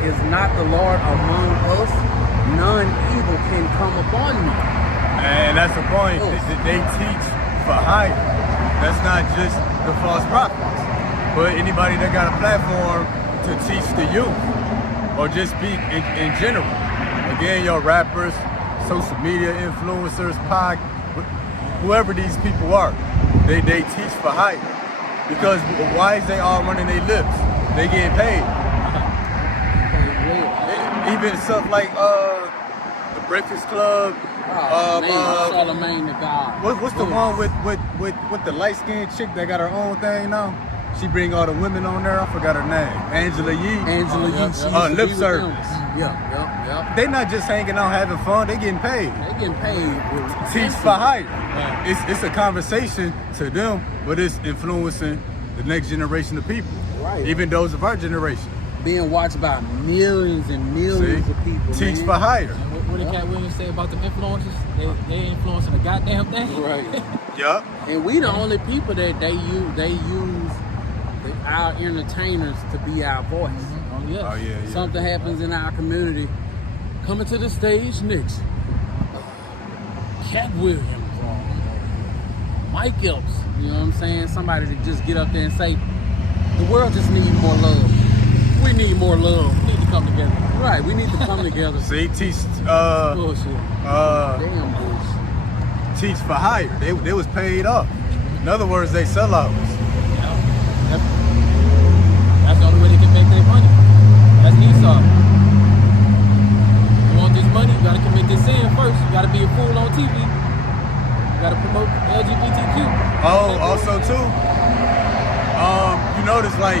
is not the Lord among us? None evil can come upon me. And that's the point. They teach for hire. That's not just the false prophets, but anybody that got a platform to teach the youth or just speak in general. Again, your rappers, social media influencers, whoever these people are, they teach for hire. Because why is they all running their lips? They getting paid. Even stuff like the Breakfast Club. Charlemagne the God. What's the one with the light skinned chick that got her own thing now? She bring all the women on there. I forgot her name. Angela Yee. Lip service. Yeah. They not just hanging out having fun. They getting paid. They getting paid. Teach for hire. It's a conversation to them, but it's influencing the next generation of people. Right. Even those of our generation. Being watched by millions and millions of people. Teach man. for hire. What did Cat Williams say about them influencers? They influencing the goddamn thing. Right. Yup. And we the only people that they use our entertainers to be our voice. Oh yeah. Oh yeah. Something happens in our community. Coming to the stage next, Cat Williams, Mike Epps. You know what I'm saying? Somebody to just get up there and say, the world just needs more love. We need more love. We need to come together. Right, we need to come together. See, teach Bullshit. Damn bullshit. teach for hire. They was paid off. In other words, they sellouts. That's the only way they can make their money. That's Esau. You want this money, you gotta commit this sin first. You gotta be a fool on TV. You gotta promote LGBTQ. Oh, also too, you notice like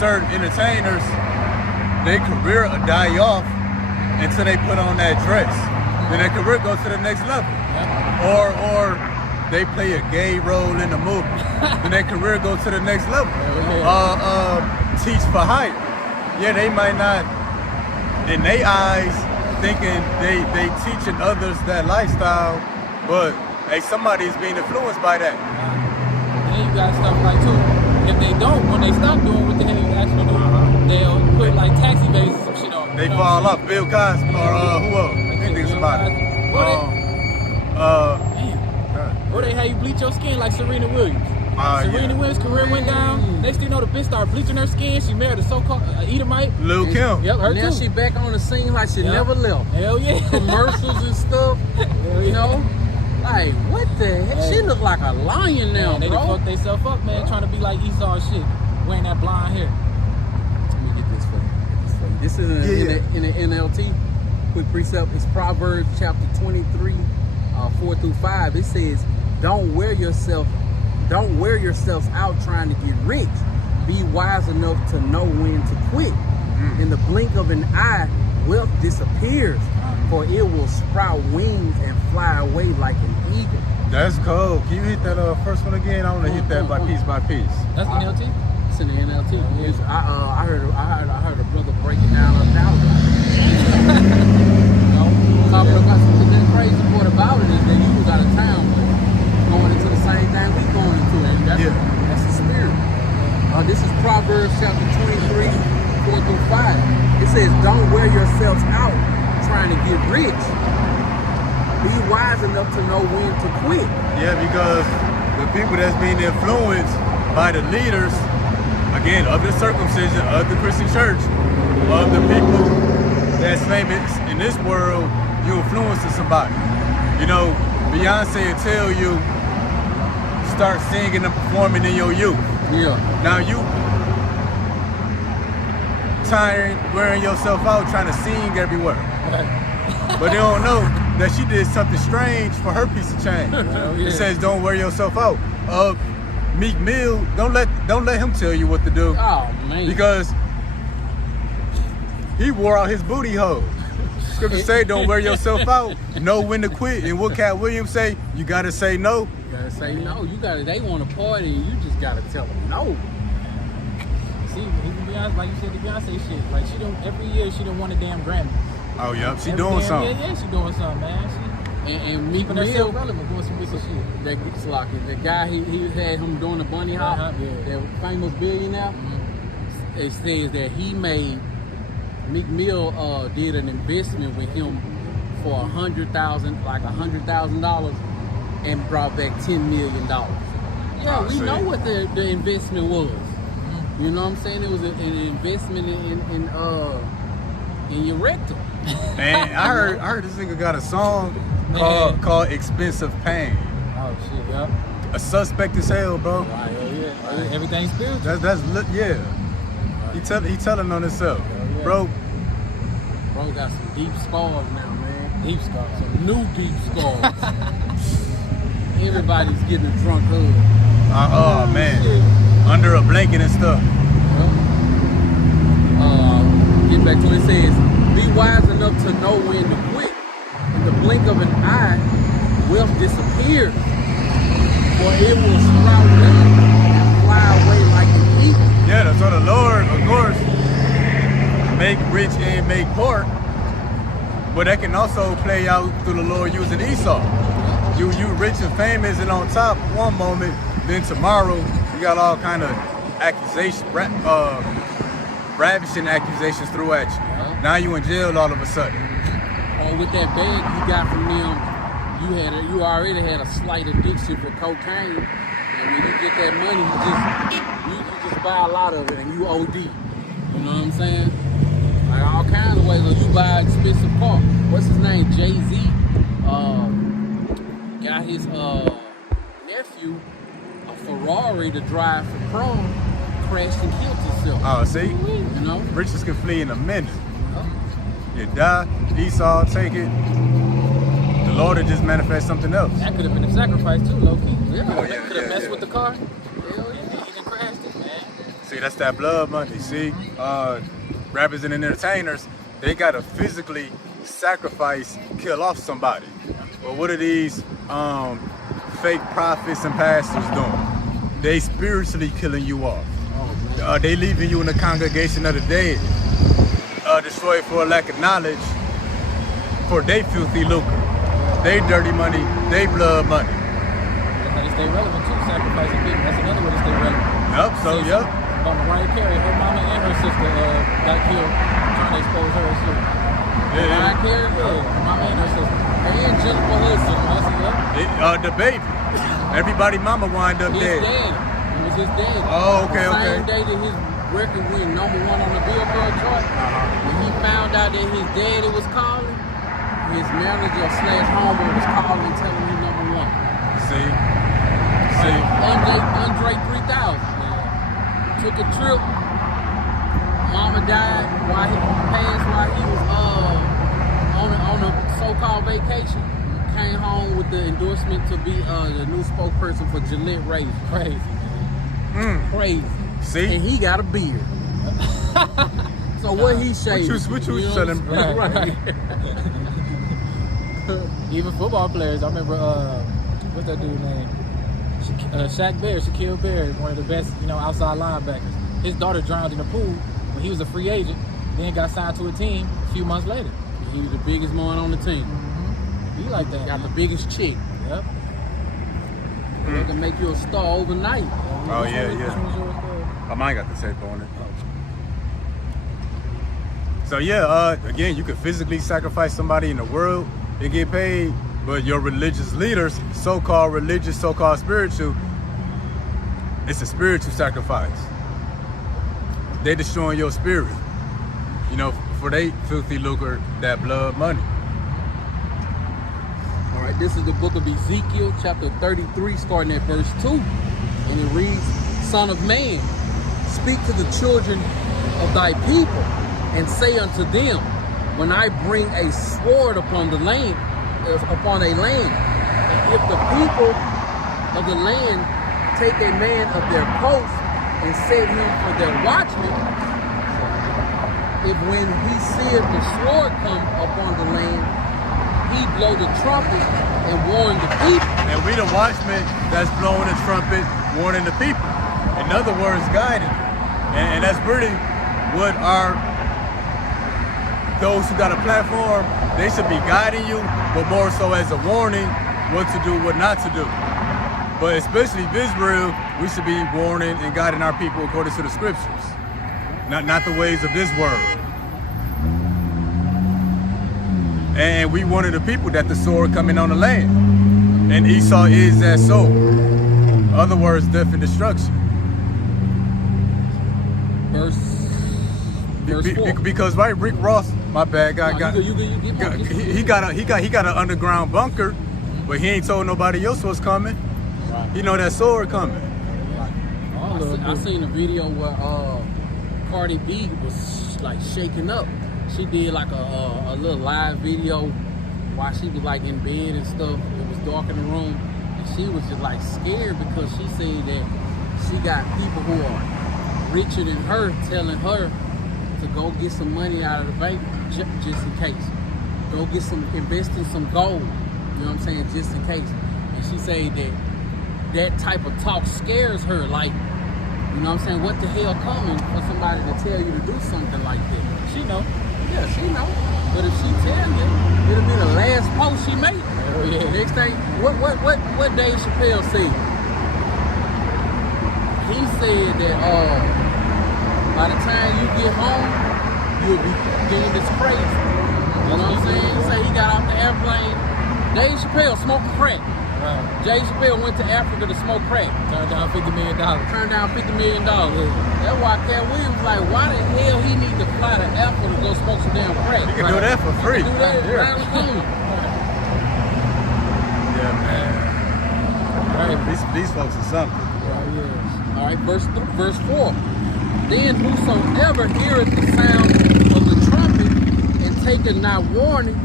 certain entertainers, their career will die off until they put on that dress. Then their career goes to the next level. Yep. Or they play a gay role in the movie. Then their career goes to the next level. Teach for hire. Yeah, they might not, in their eyes, thinking they teaching others that lifestyle, but hey, somebody's being influenced by that. And then you got stuff like too. If they don't, when they stop doing what the hell you actually do, they'll put like tax evasion some shit on. They fall off. Bill Cosby or who else? Anything about it. Or they have you bleach your skin like Serena Williams. Serena Williams' career went down. Next thing you know, the bitch started bleaching her skin. She married a so-called Edomite. Lil Kim. Yep, her Now too. she back on the scene like she never left. Hell yeah. Commercials and stuff. You know? Like, what the heck? She look like a lion now, Man, they done bro. fucked themselves up, man, trying to be like Esau and shit. Wearing that blonde hair. Let me get this for you. This is in the NLT. Quick precept. It's Proverbs chapter 23, 4 through 5. It says, don't wear yourselves out trying to get rich. Be wise enough to know when to quit. In the blink of an eye, wealth disappears, for it will sprout wings and fly away like an eagle. That's cold. Can you hit that first one again? I want to hit that by piece by piece. That's the NLT? It's in the NLT. I heard a brother break it down on talking about the crazy part about it is that you was out of town, but going into the same thing we going into, and that's the spirit. This is Proverbs chapter 23, 4 through 5. It says, don't wear yourselves out trying to get rich. Be wise enough to know when to quit. Yeah, because the people that's being influenced by the leaders, again, of the circumcision, of the Christian church, of the people that's famous in this world, you influencing somebody. You know, Beyonce will tell you, start singing and performing in your youth. Yeah. Now you tired wearing yourself out trying to sing everywhere. But they don't know that she did something strange for her piece of change. It says don't wear yourself out. Meek Mill, don't let him tell you what to do. Oh man. Because he wore out his booty hole. Scripture say don't wear yourself out. Know when to quit. And what Cat Williams say, you gotta say no. You gotta say no. They want to party and you just gotta tell them no. See, even Beyonce, like you said, the Beyonce shit. Like every year she done won a damn Grammy. Oh yeah, she Every doing damn something. Yeah, she doing something, man. And Meek Keeping Mill, herself relevant, doing some wicked shit. that gets locked. The guy he had him doing the bunny hop, that famous billionaire. It says that he made Meek Mill did an investment with him for $100,000, and brought back $10 million. Yeah, we know what the investment was. You know what I'm saying? It was an investment in your rectum. And I heard this nigga got a song called Expensive Pain. Oh shit, yeah. A suspect as hell, bro. Right, yeah. Everything's spiritual. He telling on himself. Yeah. Bro got some deep scars now, man. Deep scars. Some new deep scars. Everybody's getting a drunk hug. oh man. Shit. Under a blanket and stuff. Get back to what it says. Be wise enough to know when to quit. In the blink of an eye, wealth disappears. For it will sprout wings and fly away like an eagle. Yeah, so the Lord, of course, make rich and make poor. But that can also play out through the Lord using Esau. You rich and famous and on top one moment, then tomorrow you got all kind of accusations, ravishing accusations threw at you. Yeah. Now you in jail all of a sudden. Or with that bag you got from them, you already had a slight addiction for cocaine. And when you get that money, you just buy a lot of it and you OD. You know what I'm saying? Like all kinds of ways. Like you buy an expensive car. What's his name? Jay-Z got his nephew a Ferrari to drive for prom, crashed and killed himself. Oh, see? You know? Riches can flee in a minute. You die, Esau take it. The Lord will just manifest something else. That could have been a sacrifice too, low key. Yeah. Oh, yeah, Could have messed yeah. with the car. Hell yeah. He just crashed it, man. See, that's that blood money. See, rappers and entertainers, they gotta physically sacrifice, kill off somebody. Well, what are these fake prophets and pastors doing? They spiritually killing you off. They leaving you in the congregation of the dead, destroyed for a lack of knowledge, for they filthy lucre, they dirty money, they blood money. That's how they stay relevant too, sacrificing people. That's another way to stay relevant. Yup, so yup. About Mariah Carey, her mama and her sister got killed trying to expose her as well. Mariah Carey, her mama and her sister. And Jennifer Hudson, The baby. Everybody mama wind up His dead. dad. It was his dad. Oh, okay, the okay. same day that his record went #1 on the Billboard chart, when he found out that his daddy was calling, his manager / homeboy was calling and telling him #1. See? Andre 3000 took a trip. Mama died while he was on a so-called vacation. Came home with the endorsement to be the new spokesperson for Gillette Razor. Crazy, man. Crazy. See? And he got a beard. So what he shaved? What you know selling? what I'm saying? Even football players. I remember what's that dude's name? Shaquille Barrett, one of the best, outside linebackers. His daughter drowned in the pool when he was a free agent, then got signed to a team a few months later. He was the biggest man on the team. Be like that. Got the biggest chick. Yep. They can make you a star overnight. Oh, yeah. Which one's yours, Oh, mine got the tape on it. So yeah, again, you could physically sacrifice somebody in the world and get paid, but your religious leaders, so-called religious, so-called spiritual, it's a spiritual sacrifice. They destroying your spirit, for they filthy lucre, that blood money. All right, this is the book of Ezekiel, chapter 33, starting at verse 2. And it reads, Son of man, speak to the children of thy people, and say unto them, when I bring a sword upon a land, and if the people of the land take a man of their post and set him for their watchman, if when he seeth the sword come upon the land, he blow the trumpet and warn the people. And we the watchmen that's blowing the trumpet, warning the people. In other words, guiding. And that's really what those who got a platform, they should be guiding you, but more so as a warning, what to do, what not to do. But especially Israel, we should be warning and guiding our people according to the scriptures, not the ways of this world. And we wanted the people that the sword coming on the land. And Esau is that sword. Other words, death and destruction. Verse 4. Because right, Rick Ross, my bad guy, he got an underground bunker, but he ain't told nobody else what's coming. Right. He know that sword coming. I seen a video where Cardi B was like shaking up. She did like a little live video while she was like in bed and stuff. It was dark in the room, and she was just like scared because she said that she got people who are richer than her telling her to go get some money out of the bank just in case. Go invest in some gold. You know what I'm saying? Just in case. And she said that type of talk scares her. Like, you know what I'm saying? What the hell coming for somebody to tell you to do something like that? She know. Yeah, she know. But if she tell you, it'll be the last post she made. Hell yeah. Next thing, what Dave Chappelle said? He said that by the time you get home, you'll be deemed as crazy. You know what I'm saying? He said he got off the airplane Dave Chappelle smoked crack. Right. Dave Chappelle went to Africa to smoke crack. Turned down $50 million. Turned down $50 million. That's why Cat Williams was like, why the hell he need to fly to Africa to go smoke some damn crack? You can do that for free. Do that Yeah. right on. Yeah, man. Right. These folks are something. Right, yes. All right, verse 4. Then whosoever heareth the sound of the trumpet and taketh not warning,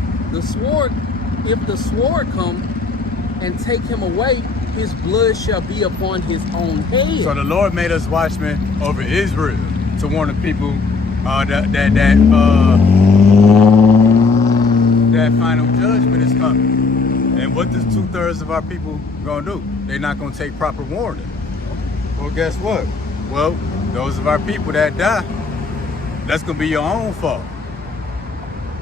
if the sword come and take him away, his blood shall be upon his own head. So the Lord made us watchmen over Israel to warn the people that final judgment is coming. And what does 2/3 of our people gonna do? They're not gonna take proper warning. Well, guess what? Well, those of our people that die, that's gonna be your own fault.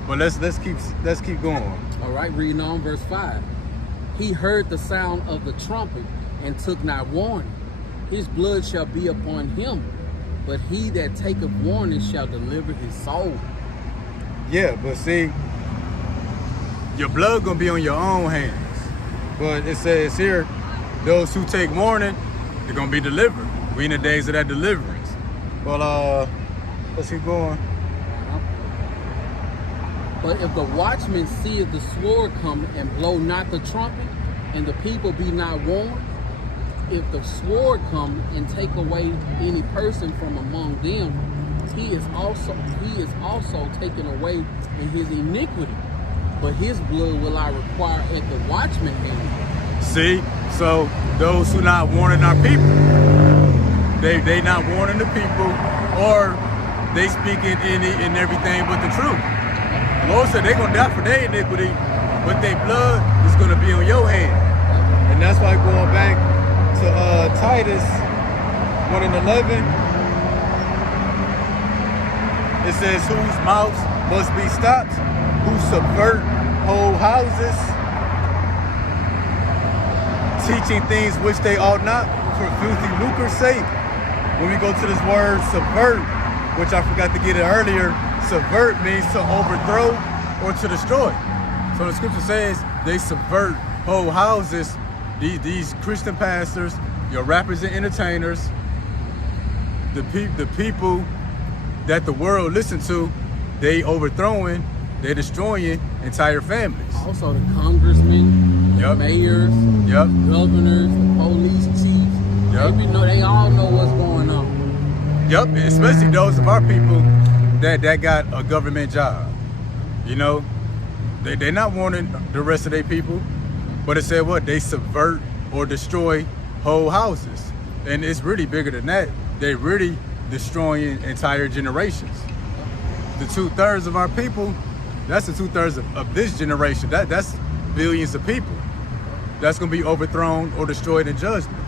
But let's keep going. All right, reading on verse 5. He heard the sound of the trumpet and took not warning. His blood shall be upon him, but he that taketh warning shall deliver his soul. Yeah, but see, your blood gonna be on your own hands. But it says here, those who take warning, they're gonna be delivered. We in the days of that deliverance. Well, let's keep going. But if the watchman seeth the sword come and blow not the trumpet, and the people be not warned, if the sword come and take away any person from among them, he is also taken away in his iniquity. But his blood will I require at the watchman hand. See, so those who not warning our people, they not warning the people, or they speaking any and everything but the truth. The Lord said they're gonna die for their iniquity, but their blood is gonna be on your hand. And that's why going back to Titus 1:11, it says whose mouths must be stopped, who subvert whole houses, teaching things which they ought not, for filthy lucre's sake. When we go to this word subvert, which I forgot to get it earlier, subvert means to overthrow or to destroy. So the scripture says they subvert whole houses. These Christian pastors, your rappers and entertainers, the people that the world listen to, they overthrowing, they destroying entire families. Also the congressmen, the Yep. mayors, Yep. governors, the police chiefs. Yep. They all know what's going on. Yep, especially those of our people that got a government job. You know, they're not warning the rest of their people, but it said what? They subvert or destroy whole houses. And it's really bigger than that. They're really destroying entire generations. The 2/3 of our people, that's the 2/3 of this generation. That's billions of people. That's gonna be overthrown or destroyed in judgment.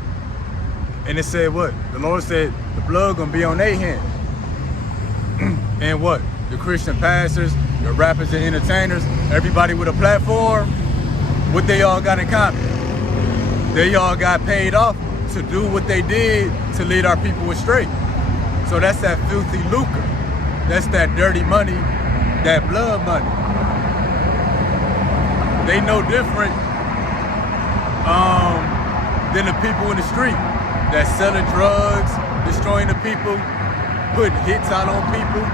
And it said what? The Lord said the blood gonna be on their hand. And what? The Christian pastors, the rappers and entertainers, everybody with a platform, what they all got in common? They all got paid off to do what they did to lead our people astray. So that's that filthy lucre. That's that dirty money, that blood money. They no different than the people in the street that's selling drugs, destroying the people, putting hits out on people.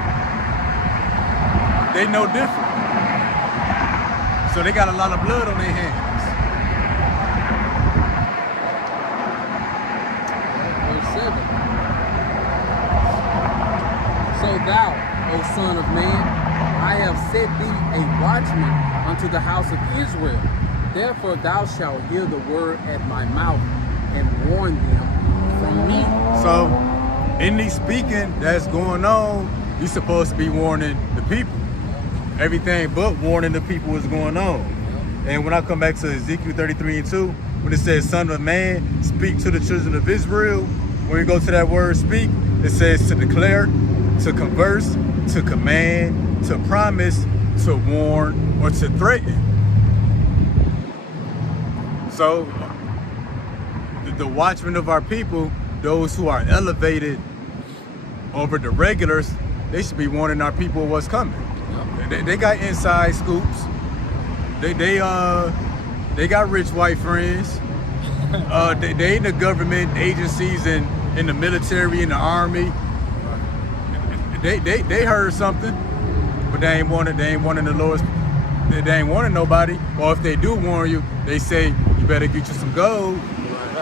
They no different. So they got a lot of blood on their hands. Verse 7. So thou, O son of man, I have set thee a watchman unto the house of Israel. Therefore thou shalt hear the word at my mouth and warn them from me. So in these speaking that's going on, you're supposed to be warning the people. Everything but warning the people what's going on. And when I come back to Ezekiel 33:2, when it says, son of man, speak to the children of Israel, when we go to that word speak, it says to declare, to converse, to command, to promise, to warn, or to threaten. So the watchmen of our people, those who are elevated over the regulars, they should be warning our people what's coming. They got inside scoops. They They got rich white friends. They in the government agencies and in the military, in the army. They heard something, but they ain't wanting the Lord's. They ain't wanting nobody. Or if they do warn you, they say you better get you some gold.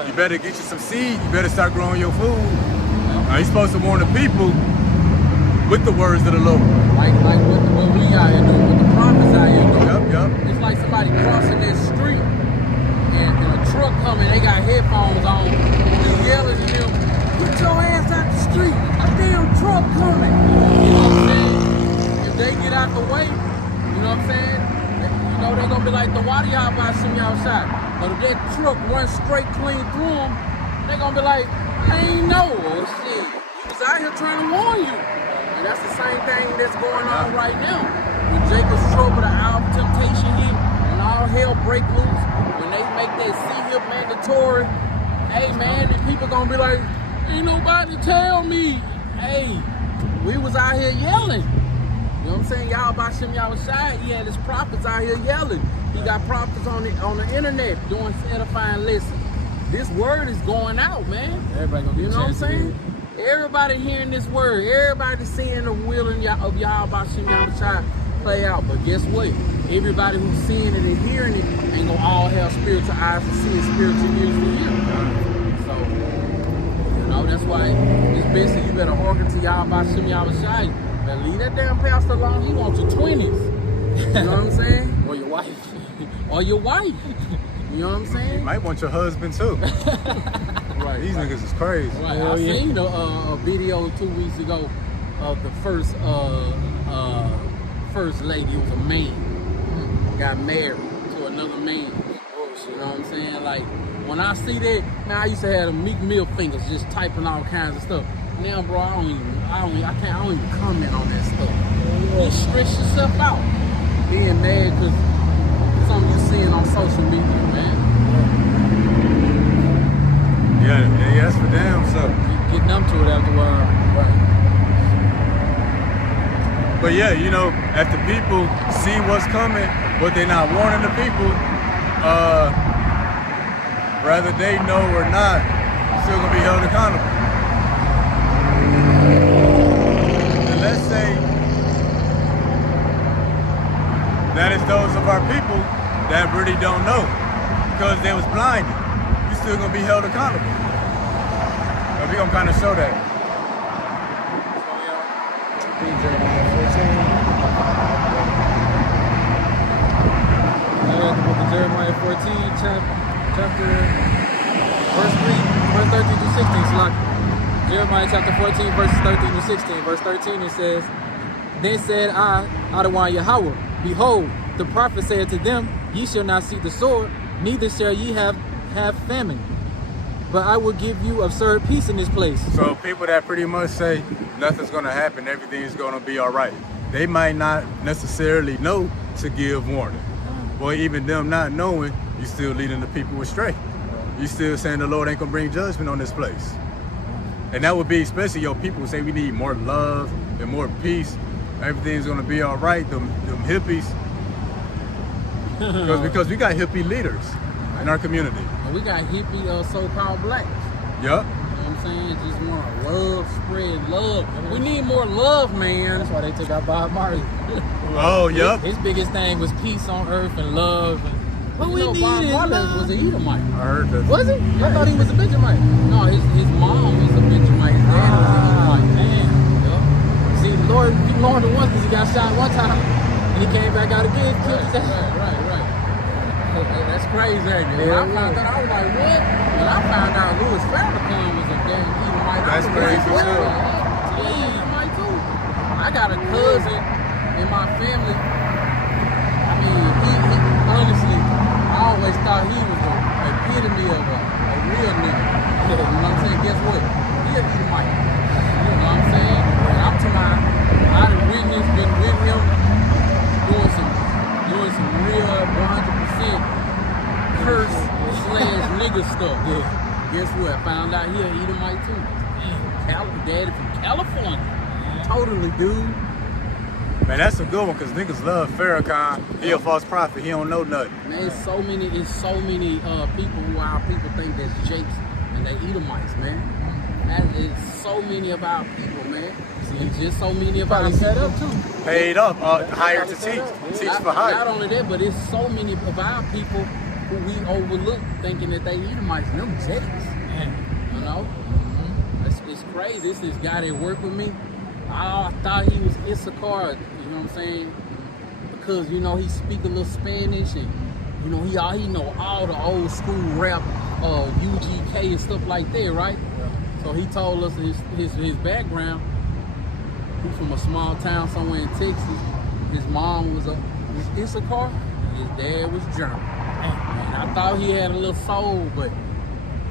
You better get you some seed. You better start growing your food. Now, he's supposed to warn the people with the words of the Lord. Like what we out here doing, what the prophets out here doing. Yup. It's like somebody crossing that street and a truck coming, they got headphones on, and yelling at them, "Get your ass out the street, a damn truck coming." You know what I'm saying? If they get out the way, you know what I'm saying? You know they're gonna be like, the water y'all by some y'all shot. But if that truck runs straight clean through them, they're gonna be like, I ain't know. Shit, he was out here trying to warn you. And that's the same thing that's going on right now. When Jacob's trouble, the hour of temptation hit, and all hell break loose, when they make that see-hip mandatory, hey man, the people gonna be like, ain't nobody tell me. Hey, we was out here yelling. You know what I'm saying? Y'all about Shem Yahushai, he had his prophets out here yelling. He got prophets on the internet doing edifying lessons. This word is going out, man. Everybody gonna get You know what I'm saying? Everybody hearing this word, everybody seeing the will of y'all about Shem Yahushai play out. But guess what? Everybody who's seeing it and hearing it ain't gonna all have spiritual eyes to see and spiritual ears to hear. So, you know, that's why it's best that you better hearken to y'all about Shem Yahushai. Better leave that damn pastor alone. He wants your 20s. You know what I'm saying? Or your wife. Or your wife. You know what I'm saying? You might want your husband too. Right. These niggas is crazy. Right. Hell I yeah. seen a video 2 weeks ago of the first lady. It was a man got married to another man. You know what I'm saying? Like when I see that, man, I used to have the Meek Mill fingers just typing all kinds of stuff. Now, bro, I don't even comment on that stuff. You stress yourself out being mad because something you seeing on social media, man. Yeah, that's for damn so. Get numb to it after a while. Right. But yeah, you know, if the people see what's coming, but they're not warning the people, whether they know or not, still gonna be held accountable. And let's say that is those of our people that really don't know because they was blinded. You still gonna be held accountable. And we gonna kind of show that. The book of Jeremiah 14, chapter verse 13 through 16. Salaki. Jeremiah chapter 14, verses 13 through 16. Verse 13 it says, Then said I, Adawan Yahweh, Behold, the prophet said to them, Ye shall not see the sword, neither shall ye have famine. But I will give you absurd peace in this place. So people that pretty much say nothing's gonna happen, everything's gonna be all right, they might not necessarily know to give warning. Or even them not knowing, you still leading the people astray. You still saying the Lord ain't gonna bring judgment on this place. And that would be especially your people who say we need more love and more peace. Everything's gonna be all right. Them hippies, because we got hippie leaders in our community. And we got hippie so-called blacks. Yup. You know what I'm saying? Just more love, spread love. We need more love, man. That's why they took out Bob Marley. Oh, yup. His biggest thing was peace on earth and love. And what we Bob need is Marley love. was an Edomite. I heard that. Was he? I thought he was a Benjamite. No, his mom was a Benjamite. His dad was an Edomite. Man. Yup. See, the Lord, he warned him once because he got shot one time. And he came back out again, killed his ass. Right. That's crazy, ain't it? When I found out, I was like, what? When I found out Louis Farrakhan was a damn Edomite, That's crazy, too. Edomite too. I got a cousin in my family. I mean, he honestly, I always thought he was a epitome of a real nigga. You know what I'm saying? Guess what? He an Edomite. You know what I'm saying? And I'm to my, I've been with him doing some real 100% curse / nigga stuff. Yeah. Guess what? Found out he an Edomite too. Daddy from California. Totally, dude. Man, that's a good one because niggas love Farrakhan. He a false prophet. He don't know nothing. Man, it's so many people who our people think that's Jakes and they Edomites, man. And it's so many of our people, man. It's just so many of our Probably set people. up too. Paid up, hired to teach. Teach for Not hire. only that, but it's so many of our people who we overlook thinking that they Edomites and them Jakes. You know? It's crazy. This is guy that worked with me. I thought he was Issachar, you know what I'm saying? Because, you know, he speak a little Spanish and, you know, he know all the old school rap, UGK and stuff like that, right? Yeah. So he told us his background. He's from a small town somewhere in Texas. His mom was Issachar, and his dad was German. And I thought he had a little soul, but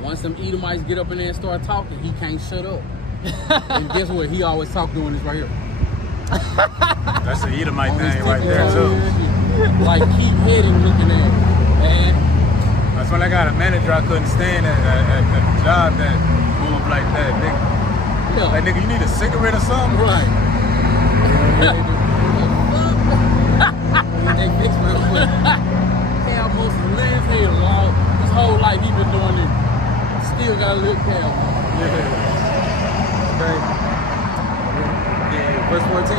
once them Edomites get up in there and start talking, he can't shut up. And guess what? He always talk doing this right here. That's an Edomite On his thing right there, TikTok. too. Like, keep heading looking at it, man. That's when I got a manager I couldn't stand at the job that moved like that. Nigga. Yeah. Like, nigga, you need a cigarette or something? Right. They fix me up. Cal most of Lynn's head long. His whole life he been doing it. Still got a little Cal. Okay. Yeah, verse 14.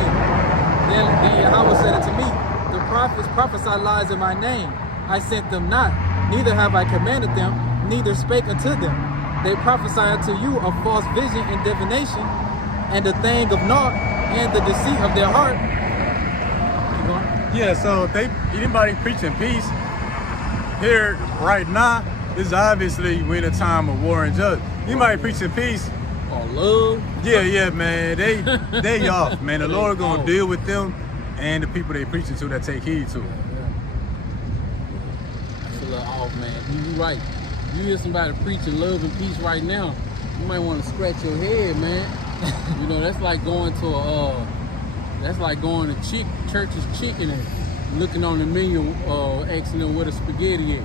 Then Yahweh said unto me, the prophets prophesy lies in my name. I sent them not, neither have I commanded them, neither spake unto them. They prophesy unto you a false vision and divination, and the thing of naught, and the deceit of their heart. Keep going. Yeah, so if anybody preaching peace here right now, this is obviously we're in a time of war and judgment. Anybody preaching peace, Or love. yeah, man, they off, man. The Lord gonna deal with them and the people they preaching to that take heed to. That's a little off, man. You right. You hear somebody preaching love and peace right now, you might want to scratch your head, man. You know, that's like going to Church's Chicken and looking on the menu, asking them where the spaghetti at.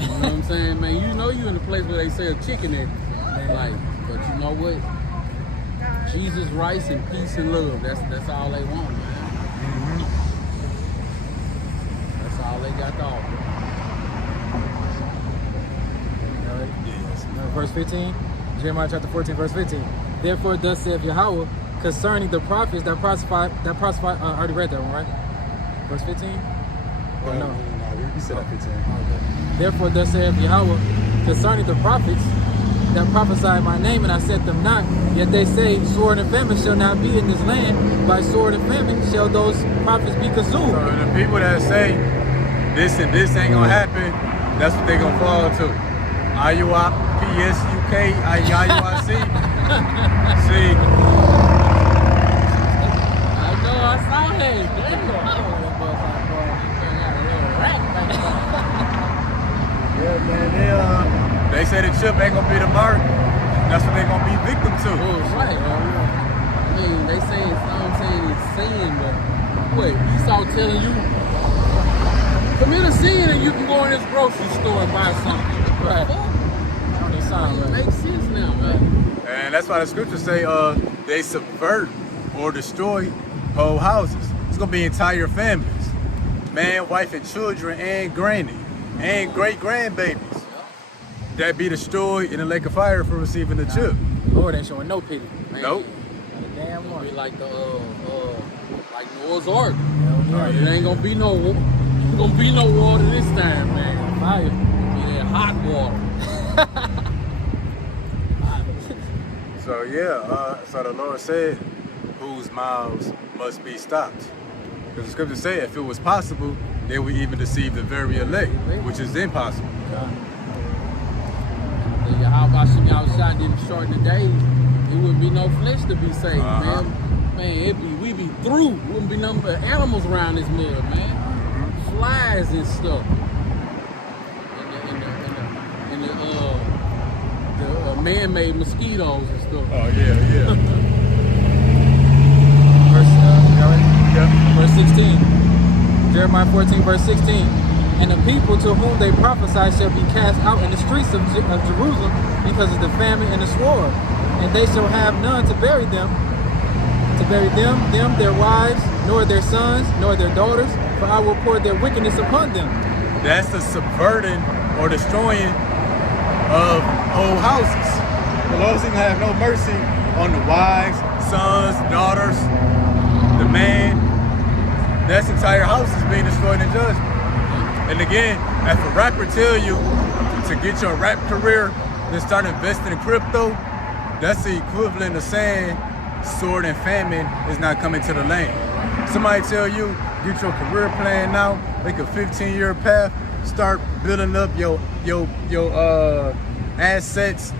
You know what I'm saying, man? You know you in a place where they sell chicken at. Like, but you know what? Jesus, rice, and peace and love. That's all they want, man. That's all they got to offer. Verse 15, Jeremiah chapter 14, verse 15. Therefore, thus saith Yahweh concerning the prophets that prophesy. I already read that one, right? Verse 15. Or no? We said that 15. Okay. Therefore, thus saith Yahweh concerning the prophets that prophesy in my name, and I sent them not. Yet they say, sword and famine shall not be in this land. By sword and famine shall those prophets be consumed. So the people that say this and this ain't gonna happen, that's what they gonna fall to. IUPSUK, IUIC. See, I know, I saw that. yeah, man, they say the chip ain't gonna be the mark. That's what they gonna be victim to. Right. I mean, they say I'm saying it's sin, but wait, Esau telling you commit a sin and you can go in this grocery store and buy something. Right. It sounds right. Makes sense now, man. And that's why the scriptures say they subvert or destroy whole houses. It's gonna be entire families, man, wife, and children, and granny, and great grandbabies that be destroyed in the lake of fire for receiving the chip. Lord ain't showing no pity. Man, Nope. Not a damn one. Be like the like Noah's Ark. Yeah. It ain't gonna be no water this time, man. Fire. Be that hot water. So yeah, so the Lord said, whose mouths must be stopped. Because the scriptures say if it was possible, they would even deceive the very elect, which is impossible. How about some y'all shot didn't shorten the days? It wouldn't be no flesh to be saved, man. Man, we be through. Wouldn't be nothing but animals around this mill, man. Flies and stuff. And the man-made mosquitoes and stuff. Oh yeah. Verse 16. Jeremiah 14, verse 16. And the people to whom they prophesy shall be cast out in the streets of Jerusalem because of the famine and the sword. And they shall have none to bury them to bury them, their wives, nor their sons, nor their daughters, for I will pour their wickedness upon them. That's the subverting or destroying of old houses. The Lord's gonna have no mercy on the wives, sons, daughters, the man. That's entire house is being destroyed in judgment. And again, if a rapper tell you to get your rap career, then start investing in crypto, that's the equivalent of saying sword and famine is not coming to the land. Somebody tell you, get your career plan now, make a 15-year path, start building up your assets,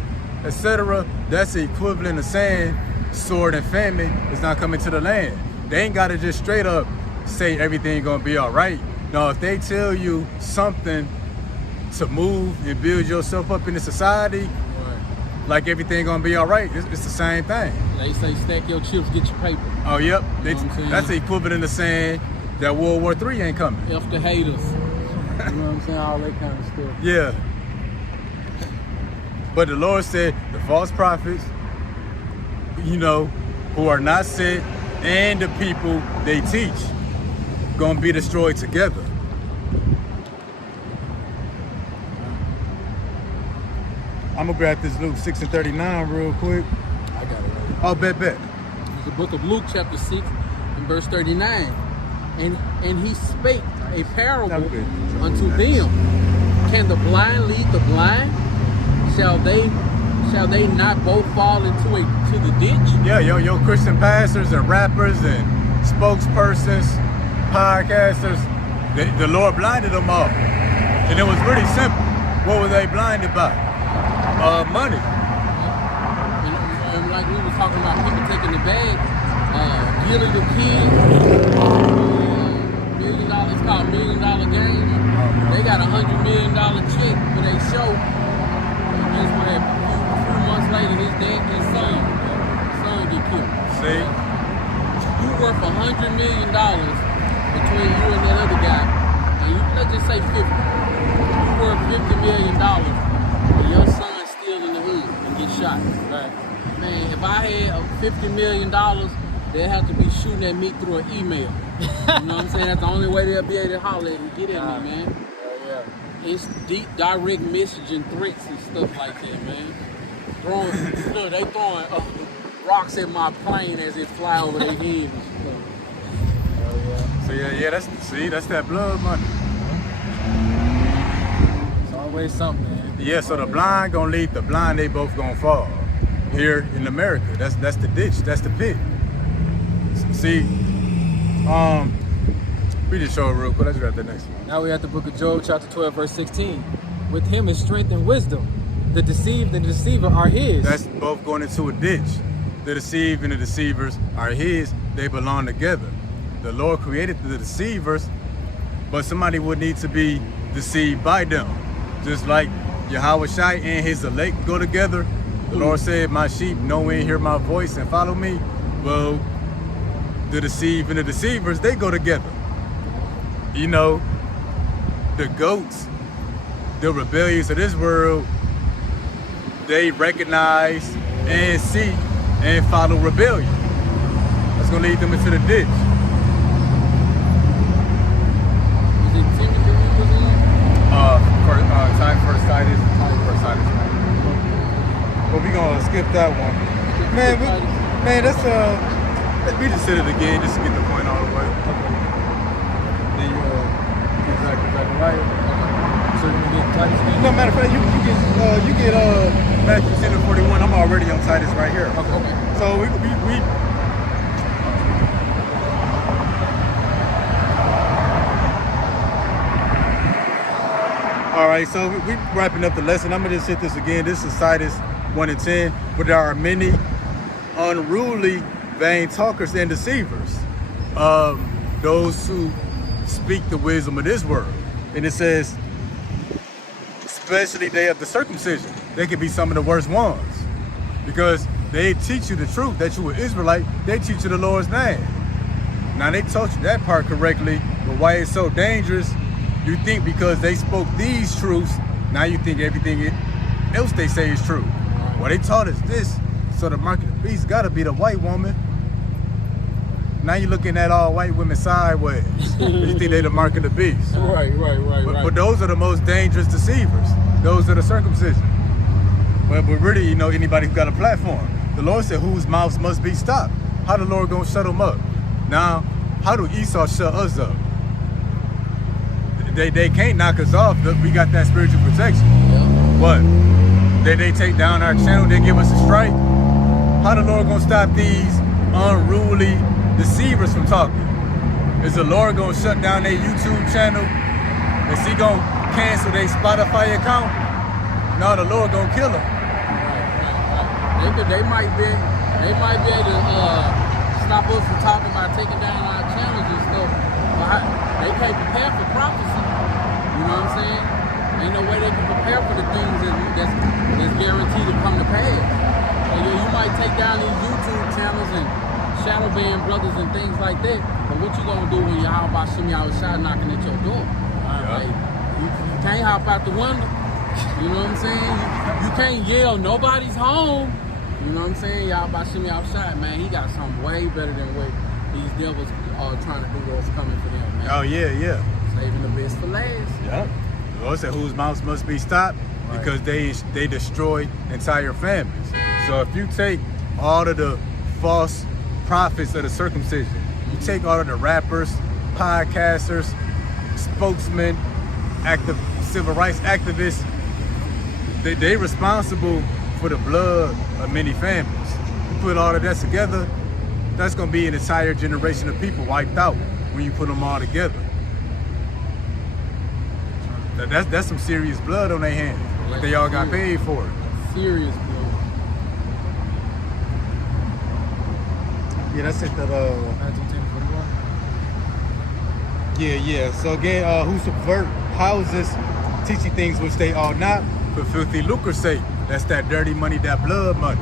etc. That's the equivalent of saying sword and famine is not coming to the land. They ain't gotta just straight up say everything gonna be all right. No, if they tell you something to move and build yourself up in the society, like everything gonna be all right, it's the same thing. They say stack your chips, get your paper. Oh, yep. You know what I'm saying? That's the equivalent of saying that World War III ain't coming. F the haters. You know what I'm saying? All that kind of stuff. Yeah. But the Lord said the false prophets, who are not sent, and the people they teach, gonna be destroyed together. I'm gonna grab this Luke 6:39 real quick. I got it right. Oh, bet. It's the book of Luke, chapter 6, and verse 39. And he spake a parable unto them. Can the blind lead the blind? Shall they not both fall into the ditch? Yeah, yo, Christian pastors and rappers and spokespersons, podcasters, the Lord blinded them all. And it was really simple. What were they blinded by? Money. And like we were talking about people taking the bag, Gilly the Kid, $1 million, it's called $1 Million Game. They got $100 million check for their show. And guess what happened? A few months later, his son get killed. See? You worth $100 million between you and that other guy, and let's just say 50. You worth $50 million, and your son's still in the hood and get shot. Right. Man, if I had $50 million, they'd have to be shooting at me through an email. You know what I'm saying? That's the only way they'll be able to holler and get at me, man. Yeah. It's deep, direct messaging threats and stuff like that, man. They throwing rocks at my plane as it fly over their head and stuff. So that's that blood money. It's always something, man. Yeah, so the blind gonna lead the blind, they both gonna fall. Here in America, that's the ditch, that's the pit. See, we just show it real quick. Let's grab the next one. Now we're at the book of Job, chapter 12, verse 16. With him is strength and wisdom. The deceived and the deceiver are his. That's both going into a ditch. The deceived and the deceivers are his. They belong together. The Lord created the deceivers, but somebody would need to be deceived by them. Just like Yahweh Shai and his elect go together. The Lord said, my sheep know and hear my voice and follow me. Well, the deceived and the deceivers, they go together. The goats, the rebellious of this world, they recognize and see and follow rebellion. That's gonna lead them into the ditch. Is it Timothy we was in? First Titus. But we gonna skip that one. Man, that's we just said it again just to get the point all the way. Then you get back right. So you get Titus again? No, matter of fact, you get Matthew 10:41. I'm already on Titus right here. Okay. So we all right, so we wrapping up the lesson. I'm gonna just hit this again. This is Titus 1:10. But there are many unruly, vain talkers and deceivers, those who speak the wisdom of this world. And it says, especially day of the circumcision, they can be some of the worst ones because they teach you the truth that you are Israelite. They teach you the Lord's name. Now they taught you that part correctly, but why it's so dangerous? You think because they spoke these truths, now you think everything else they say is true. Well, they taught us this, so the mark of the beast gotta be the white woman. Now you're looking at all white women sideways. You think they the mark of the beast. Right. But those are the most dangerous deceivers. Those are the circumcision. But really, you know, anybody who got a platform. The Lord said, whose mouths must be stopped. How the Lord gonna shut them up? Now, how do Esau shut us up? They can't knock us off. We got that spiritual protection. Yeah. What? They take down our channel, they give us a strike. How the Lord gonna stop these unruly deceivers from talking? Is the Lord gonna shut down their YouTube channel? Is he gonna cancel their Spotify account? No, the Lord gonna kill them. Right. They might be able to stop us from talking about taking down our channels and stuff. But they can't prepare for prophecy. You know what I'm saying? Ain't no way they can prepare for the things that's guaranteed to come to pass. So you might take down these YouTube channels and shadow ban brothers and things like that. But what you gonna do when you're out by Shimmy outside knocking at your door? Like, you can't hop out the window. You know what I'm saying? You can't yell, nobody's home. You know what I'm saying? Y'all by Shimmy outside, man. He got something way better than what these devils are trying to do what's coming for them, man. Oh yeah. Saving the best for last. Yeah. The Lord said whose mouths must be stopped because they destroy entire families. So if you take all of the false prophets of the circumcision, you take all of the rappers, podcasters, spokesmen, civil rights activists, they responsible for the blood of many families. You put all of that together, that's gonna be an entire generation of people wiped out when you put them all together. That's some serious blood on their hands. But they all got paid for it. Serious blood. Yeah, that's it. That Matthew 10:41. yeah. So again, who subvert houses, teaching things which they ought not. For filthy lucre's sake. That's that dirty money, that blood money.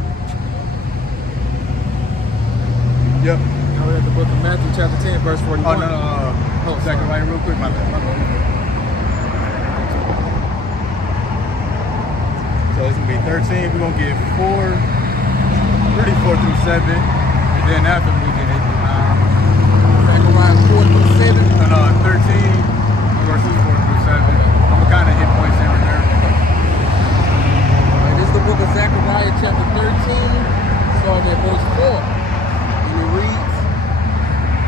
Yep. Now we're at the book of Matthew chapter 10, verse 41. Oh, no. Zechariah, real quick, my bad. So it's going to be 13. We're going to get 4 through 7. And then after we get 8 through 9. Zechariah 4 through 7. And 13 verses 4 through 7. I'm going to kind of hit points here and there. This is the book of Zechariah chapter 13, starting at verse 4. And it reads,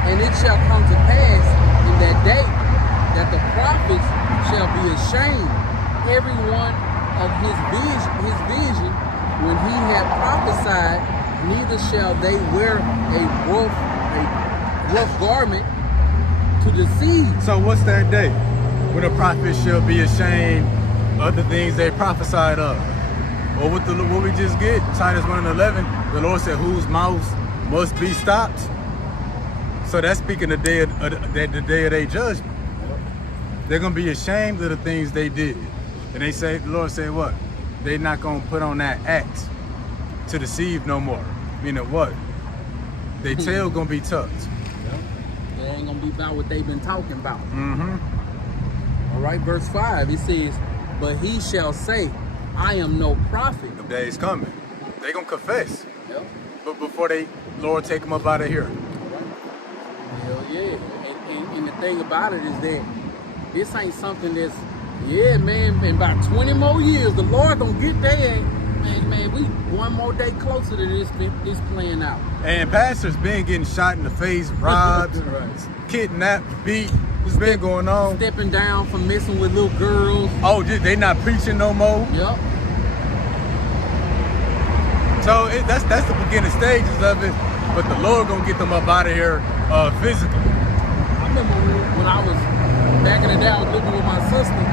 "And it shall come to pass in that day that the prophets shall be ashamed, every one of his vision when he had prophesied, neither shall they wear a rough garment to deceive." So what's that day when the prophets shall be ashamed of the things they prophesied of? Or what we just get, Titus 1:11, the Lord said, whose mouths must be stopped. So that's speaking the day of their judgment. They're gonna be ashamed of the things they did. And they say, the Lord said what? They're not gonna put on that act to deceive no more. Meaning what? Their tail gonna be tucked. They ain't gonna be about what they've been talking about. Mm-hmm. All right, verse 5, it says, "But he shall say, I am no prophet." The day is coming. They gonna confess. Yep. But before Lord take them up out of here. Hell yeah. And the thing about it is that this ain't something that's, man, in about 20 more years, the Lord gonna get there. Man, we one more day closer to this playing out. And pastors been getting shot in the face, robbed, kidnapped, beat. It's been going on. Stepping down from messing with little girls. Oh, they not preaching no more. Yep. So that's the beginning stages of it. But the Lord gonna get them up out of here physically. I remember when I was back in the day, I was living with my sister.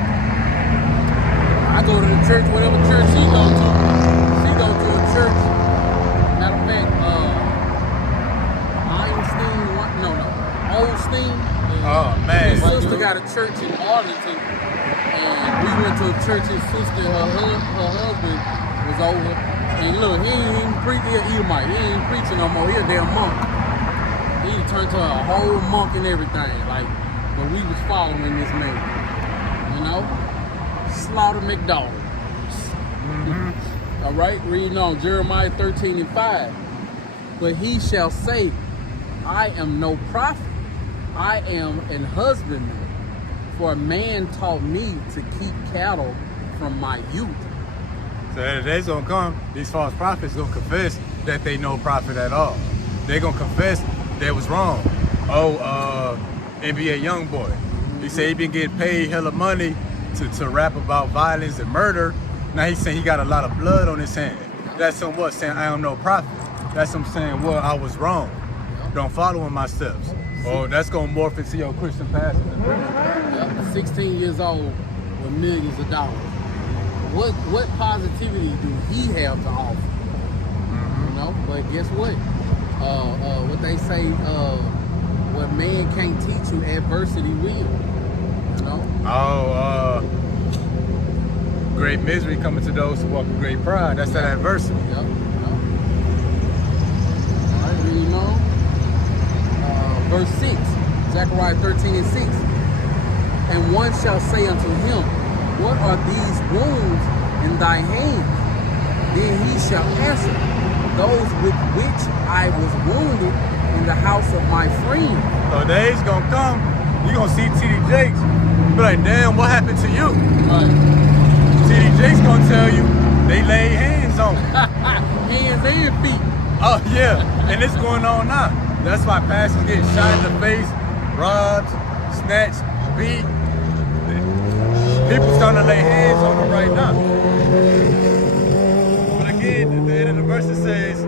I go to the church, whatever church she go to. She go to a church. Matter of fact, Olstein. Oh man. His sister got a church in Arlington, and we went to a church. His sister, her husband was over, and look, he ain't even preaching. He ain't preaching no more. He a damn monk. He turned to a whole monk and everything. Like, but we was following this man, you know, Slaughter McDonald. Mm-hmm. All right, reading on Jeremiah 13:5. "But he shall say, I am no prophet. I am an husbandman. For a man taught me to keep cattle from my youth. So the day's gonna come, these false prophets gonna confess that they no prophet at all. They gonna confess they was wrong. NBA Youngboy, he said he been getting paid hella money to rap about violence and murder. Now he's saying he got a lot of blood on his hand. That's him what, saying I am no prophet. That's him saying, well, I was wrong. Don't follow in my steps. Oh, that's gonna morph into your Christian pastor. Yep, 16 years old with millions of dollars. What positivity do he have to offer? You know, but guess what? What they say, what man can't teach you, adversity will. You know? Great misery coming to those who walk with great pride. That's that adversity. Yep. All right, reading on. Verse 6, Zechariah 13:6. And one shall say unto him, what are these wounds in thy hands? Then he shall answer, those with which I was wounded in the house of my friend. So days gonna come, you gonna see T.D. Jakes, be like, damn, what happened to you? Right. T.D. Jakes gonna tell you, they laid hands on me. Hands and feet. Oh yeah, and it's going on now. That's why pastors get shot in the face, robbed, snatched, beat. People starting to lay hands on them right now. But again, at the end of the verse it says,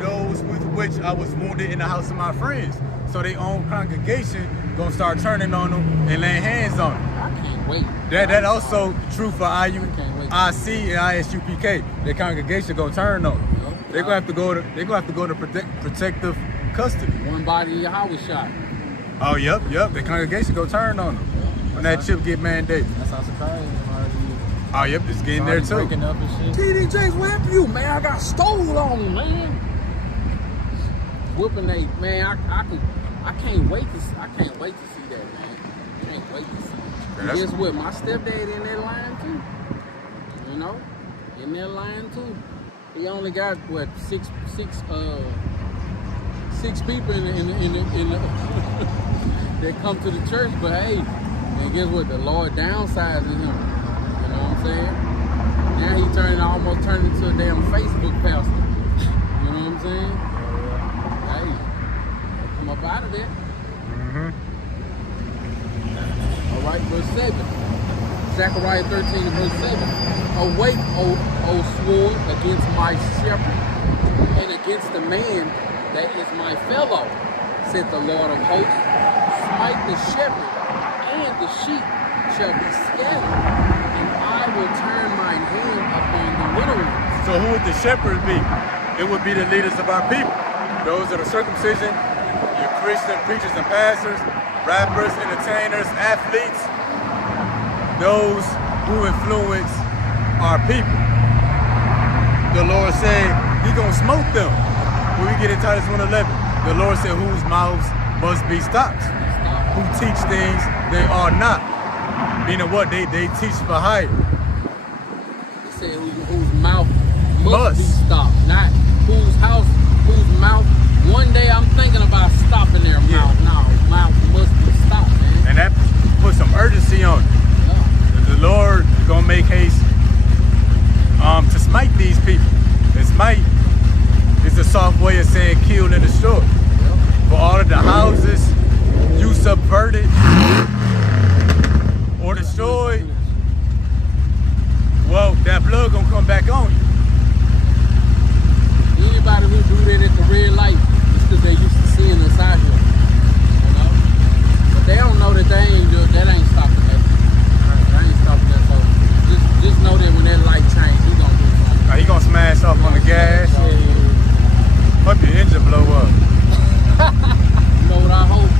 those with which I was wounded in the house of my friends. So their own congregation gonna start turning on them and laying hands on them. I can't wait. That also true for IU, can't wait. IC, and ISUPK. Their congregation gonna turn on them. Yep. They're gonna have to go to protective custody. One body in your house shot. Oh, yep. The congregation go turn on them when that chip get mandated. That's how surprising. Oh, yep, it's getting there too. Breaking up and shit. TD Jakes, what happened to you, man? I got stole on, man. Whooping they, man. I can't wait to see that, man. Can't wait to see. And that's- guess what? My stepdad in that line too. You know, in that line too. He only got what six people in the that come to the church, but hey, and guess what? The Lord downsizing him. You know what I'm saying? Now he almost turned into a damn Facebook pastor. You know what I'm saying? Hey, come up out of there. All right, verse 7. Zechariah 13 and verse 7. Awake, O sword, against my shepherd, and against the man that is my fellow, said the Lord of hosts. Smite the shepherd, and the sheep shall be scattered, and I will turn mine hand upon the little ones. So who would the shepherds be? It would be the leaders of our people. Those are the circumcision, your Christian preachers and pastors, rappers, entertainers, athletes, those who influence our people. The Lord said He gonna smoke them. When we get in Titus 1:11, the Lord said whose mouths must be stopped. Who teach things they are not. Meaning what? They teach for hire. He said whose mouth must be Must. stopped, not whose house, whose mouth. One day I'm thinking about stopping their Yeah. mouth. No, mouth must be stopped, man. And that puts some urgency on it. Yeah. The Lord is gonna make haste to smite these people. And smite is a soft way of saying kill and destroy. For all of the houses you subverted or destroyed, well, that blood gonna come back on you. Anybody who do that at the red light, it's because they used to seeing us out here. You know? But they don't know that that ain't stopping that. That ain't stopping that. So just know that when that light changes, he gonna do something. Now, he gonna smash off on the gas, hope your engine blow up. You know what I hope?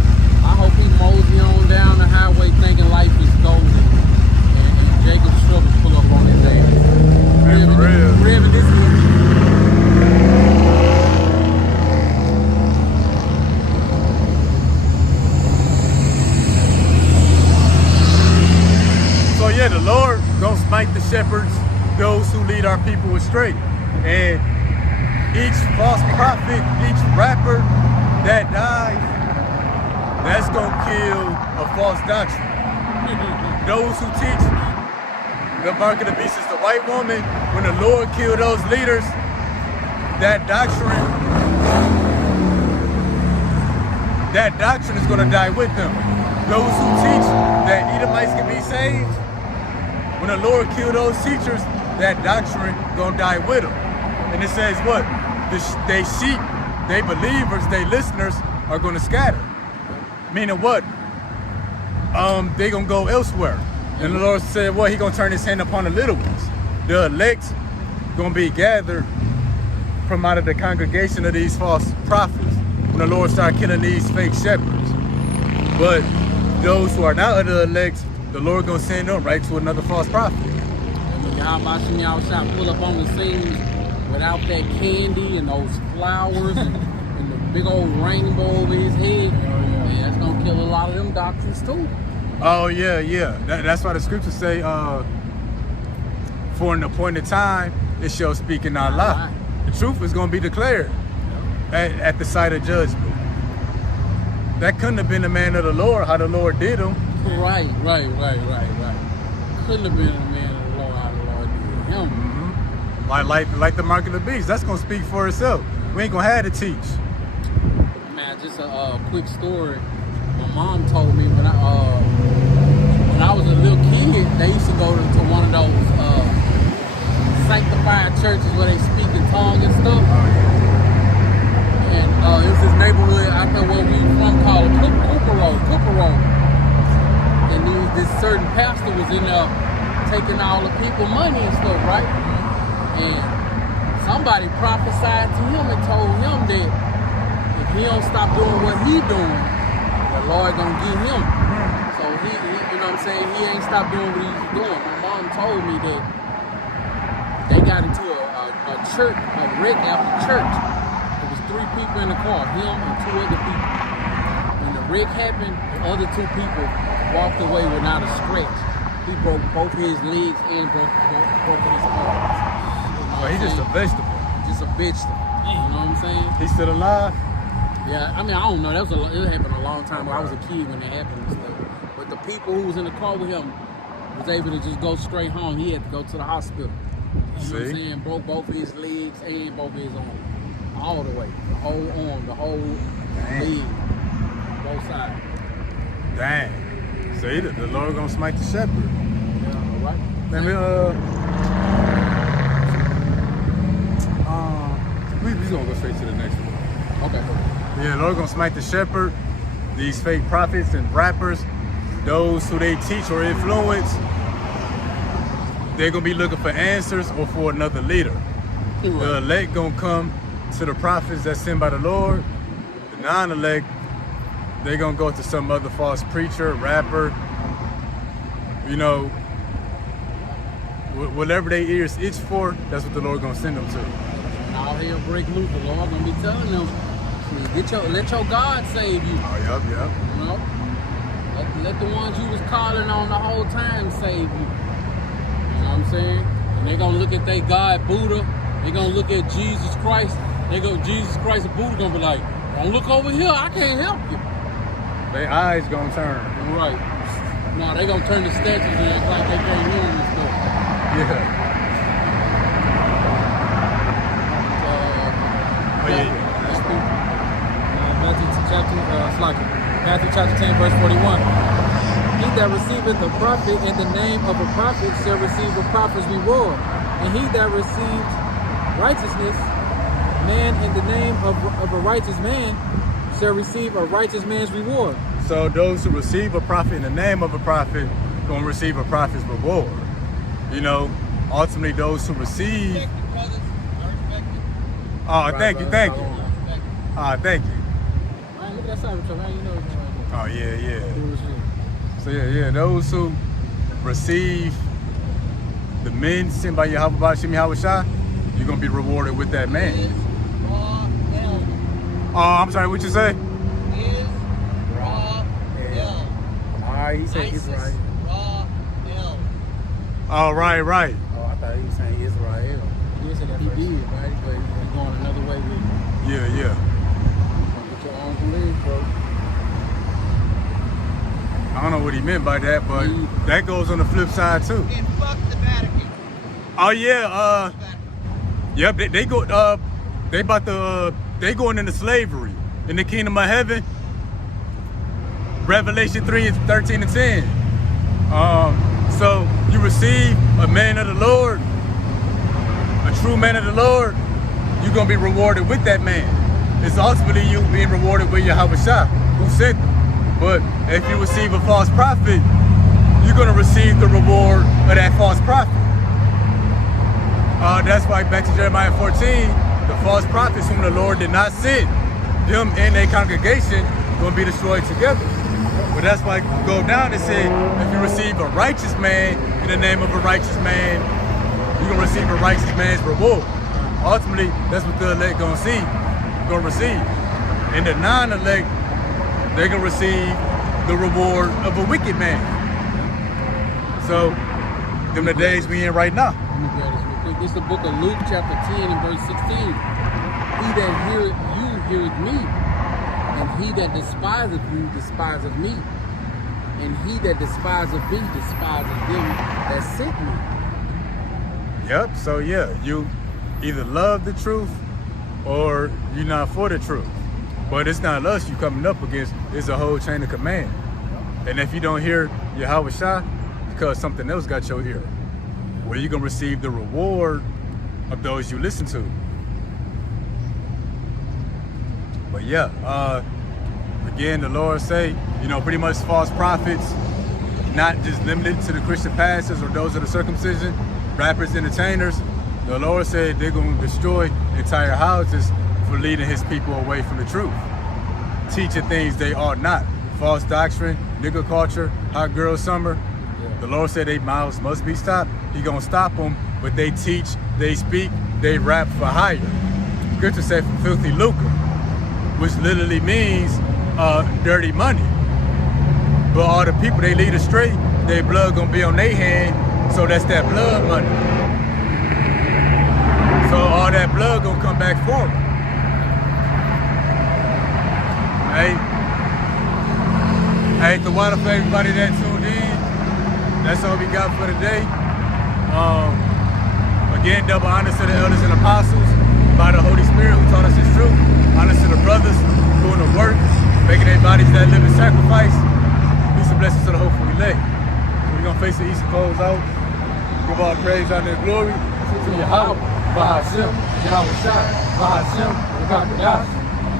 I hope he mosey on down the highway thinking life is golden. And Jacob's troubles pull up on his ass. Man, for real. Revving this engine. So yeah, the Lord gonna smite the shepherds, those who lead our people astray. And each false prophet, each rapper, that dies, that's going to kill a false doctrine. Those who teach the mark of the beast is the white woman, when the Lord killed those leaders, that doctrine is going to die with them. Those who teach that Edomites can be saved, when the Lord killed those teachers, that doctrine going to die with them. And it says what? They sheep, they believers, they listeners are going to scatter. Meaning what? They going to go elsewhere. And the Lord said, well, he going to turn his hand upon the little ones. The elect going to be gathered from out of the congregation of these false prophets when the Lord started killing these fake shepherds. But those who are not of the elect, the Lord going to send them right to another false prophet. Y'all shot pull up on the scene without that candy and those flowers and the big old rainbow over his head. Yeah, that's gonna kill a lot of them doctrines too. Oh yeah. That's why the scriptures say, for an appointed time, it shall speak and not lie. The truth is gonna be declared at the sight of judgment. That couldn't have been the man of the Lord, how the Lord did him. Right. Couldn't have been a man of the Lord, how the Lord did him. Like the mark of the beast. That's gonna speak for itself. We ain't gonna have to teach. Man, just a quick story. My mom told me when I was a little kid, they used to go to one of those sanctified churches where they speak in tongues and stuff. And it was this neighborhood out there where we from called Cooper Road. And this certain pastor was in there taking all the people money and stuff, right? And somebody prophesied to him and told him that if he don't stop doing what he doing, the Lord gonna get him. So he you know what I'm saying, he ain't stopped doing what he's doing. My mom told me that they got into a church, a wreck after church. There was 3 people in the car, him and 2 other people. When the wreck happened, the other 2 people walked away without a scratch. He broke both his legs and broke his arms. Well, he's just a vegetable. Just a vegetable. You know what I'm saying? He's still alive? Yeah, I mean, I don't know. It happened a long time ago. I was a kid when it happened and stuff. But the people who was in the car with him was able to just go straight home. He had to go to the hospital. You know what I'm saying? Broke both his legs and both his arms. All the way. The whole arm, the whole leg. Both sides. Dang. See, the Lord gonna smite the shepherd. Yeah, right? Let me, we just gonna go straight to the next one. Okay. Yeah, the Lord gonna smite the shepherd, these fake prophets and rappers, those who they teach or influence. They're gonna be looking for answers or for another leader. Right. The elect gonna come to the prophets that's sent by the Lord. The non-elect, they're gonna go to some other false preacher, rapper, you know, whatever their ears itch for, that's what the Lord gonna send them to. All hell break loose. The Lord gonna be telling them, let your God save you. Oh, yep. You know, let the ones you was calling on the whole time save you. You know what I'm saying? And they're gonna look at their God Buddha. They're gonna look at Jesus Christ. Jesus Christ and Buddha gonna be like, don't look over here. I can't help you. Their eyes gonna turn. Right. No, they gonna turn the statues and act like they can't hear them and stuff. Yeah. Matthew chapter 10, verse 41. He that receiveth a prophet in the name of a prophet shall receive a prophet's reward. And he that receives righteousness, man in the name of a righteous man, shall receive a righteous man's reward. So those who receive a prophet in the name of a prophet gonna receive a prophet's reward. You know, ultimately those who receive. Oh, thank you. Thank you. Man, look at that Cybertruck, man. You know it's right Oh yeah. there. So yeah, those who receive the men sent by Yahweh Bashim Yahushua, you're gonna be rewarded with that man. Oh, I'm sorry, what you say? He said Israel. Oh, right. Oh, I thought he was saying Israel. You said that He first. did, right? But he's going another way with it. Yeah. Get your own broken legs, bro. I don't know what he meant by that, but that goes on the flip side too. And fuck the Vatican. Oh yeah, yep, they go they going into slavery in the kingdom of heaven. Revelation 3:13 and 10. So you receive a man of the Lord, a true man of the Lord, you're gonna be rewarded with that man. It's ultimately you being rewarded with Yahweh Shah, who sent them. But if you receive a false prophet, you're gonna receive the reward of that false prophet. That's why back to Jeremiah 14, the false prophets whom the Lord did not send, them and their congregation gonna be destroyed together. But that's why you go down and say, if you receive a righteous man in the name of a righteous man, you're gonna receive a righteous man's reward. Ultimately, that's what the elect gonna receive. And the non-elect, they're gonna receive the reward of a wicked man. So, them the days we in right now. Let me grab this real quick. This is the book of Luke, chapter 10 and verse 16. He that heareth you, heareth me. And he that despiseth you, despiseth me. And he that despiseth me, despiseth him that sent me. Yep, so yeah, you either love the truth or you're not for the truth. But it's not us you coming up against, it's a whole chain of command. And if you don't hear Yahweh Shah, because something else got your ear, where you're gonna receive the reward of those you listen to. But yeah, again, the Lord say, pretty much false prophets, not just limited to the Christian pastors or those of the circumcision, rappers, entertainers. The Lord said they're going to destroy entire houses for leading his people away from the truth. Teaching things they ought not. False doctrine, nigger culture, hot girl summer. The Lord said their mouths must be stopped. He going to stop them, but they teach, they speak, they rap for hire. Scripture said filthy lucre, which literally means dirty money. But all the people they lead astray, their blood gonna be on their hand, so that's that blood money. So all that blood gonna come back for them. Hey, the water for everybody that tuned in. That's all we got for today. Again, double honors to the elders and apostles by the Holy Spirit who taught us his truth. Honors to the brothers doing the work, making their bodies that living sacrifice. Peace and blessings to the hopeful elect. So we're gonna face the East and close out. Give all praise, honor, and glory to Yahweh, Bahashem, Yahweh Shah, Bahashem,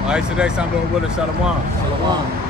All right, so next time, Lord willing, Shalom. Shalom.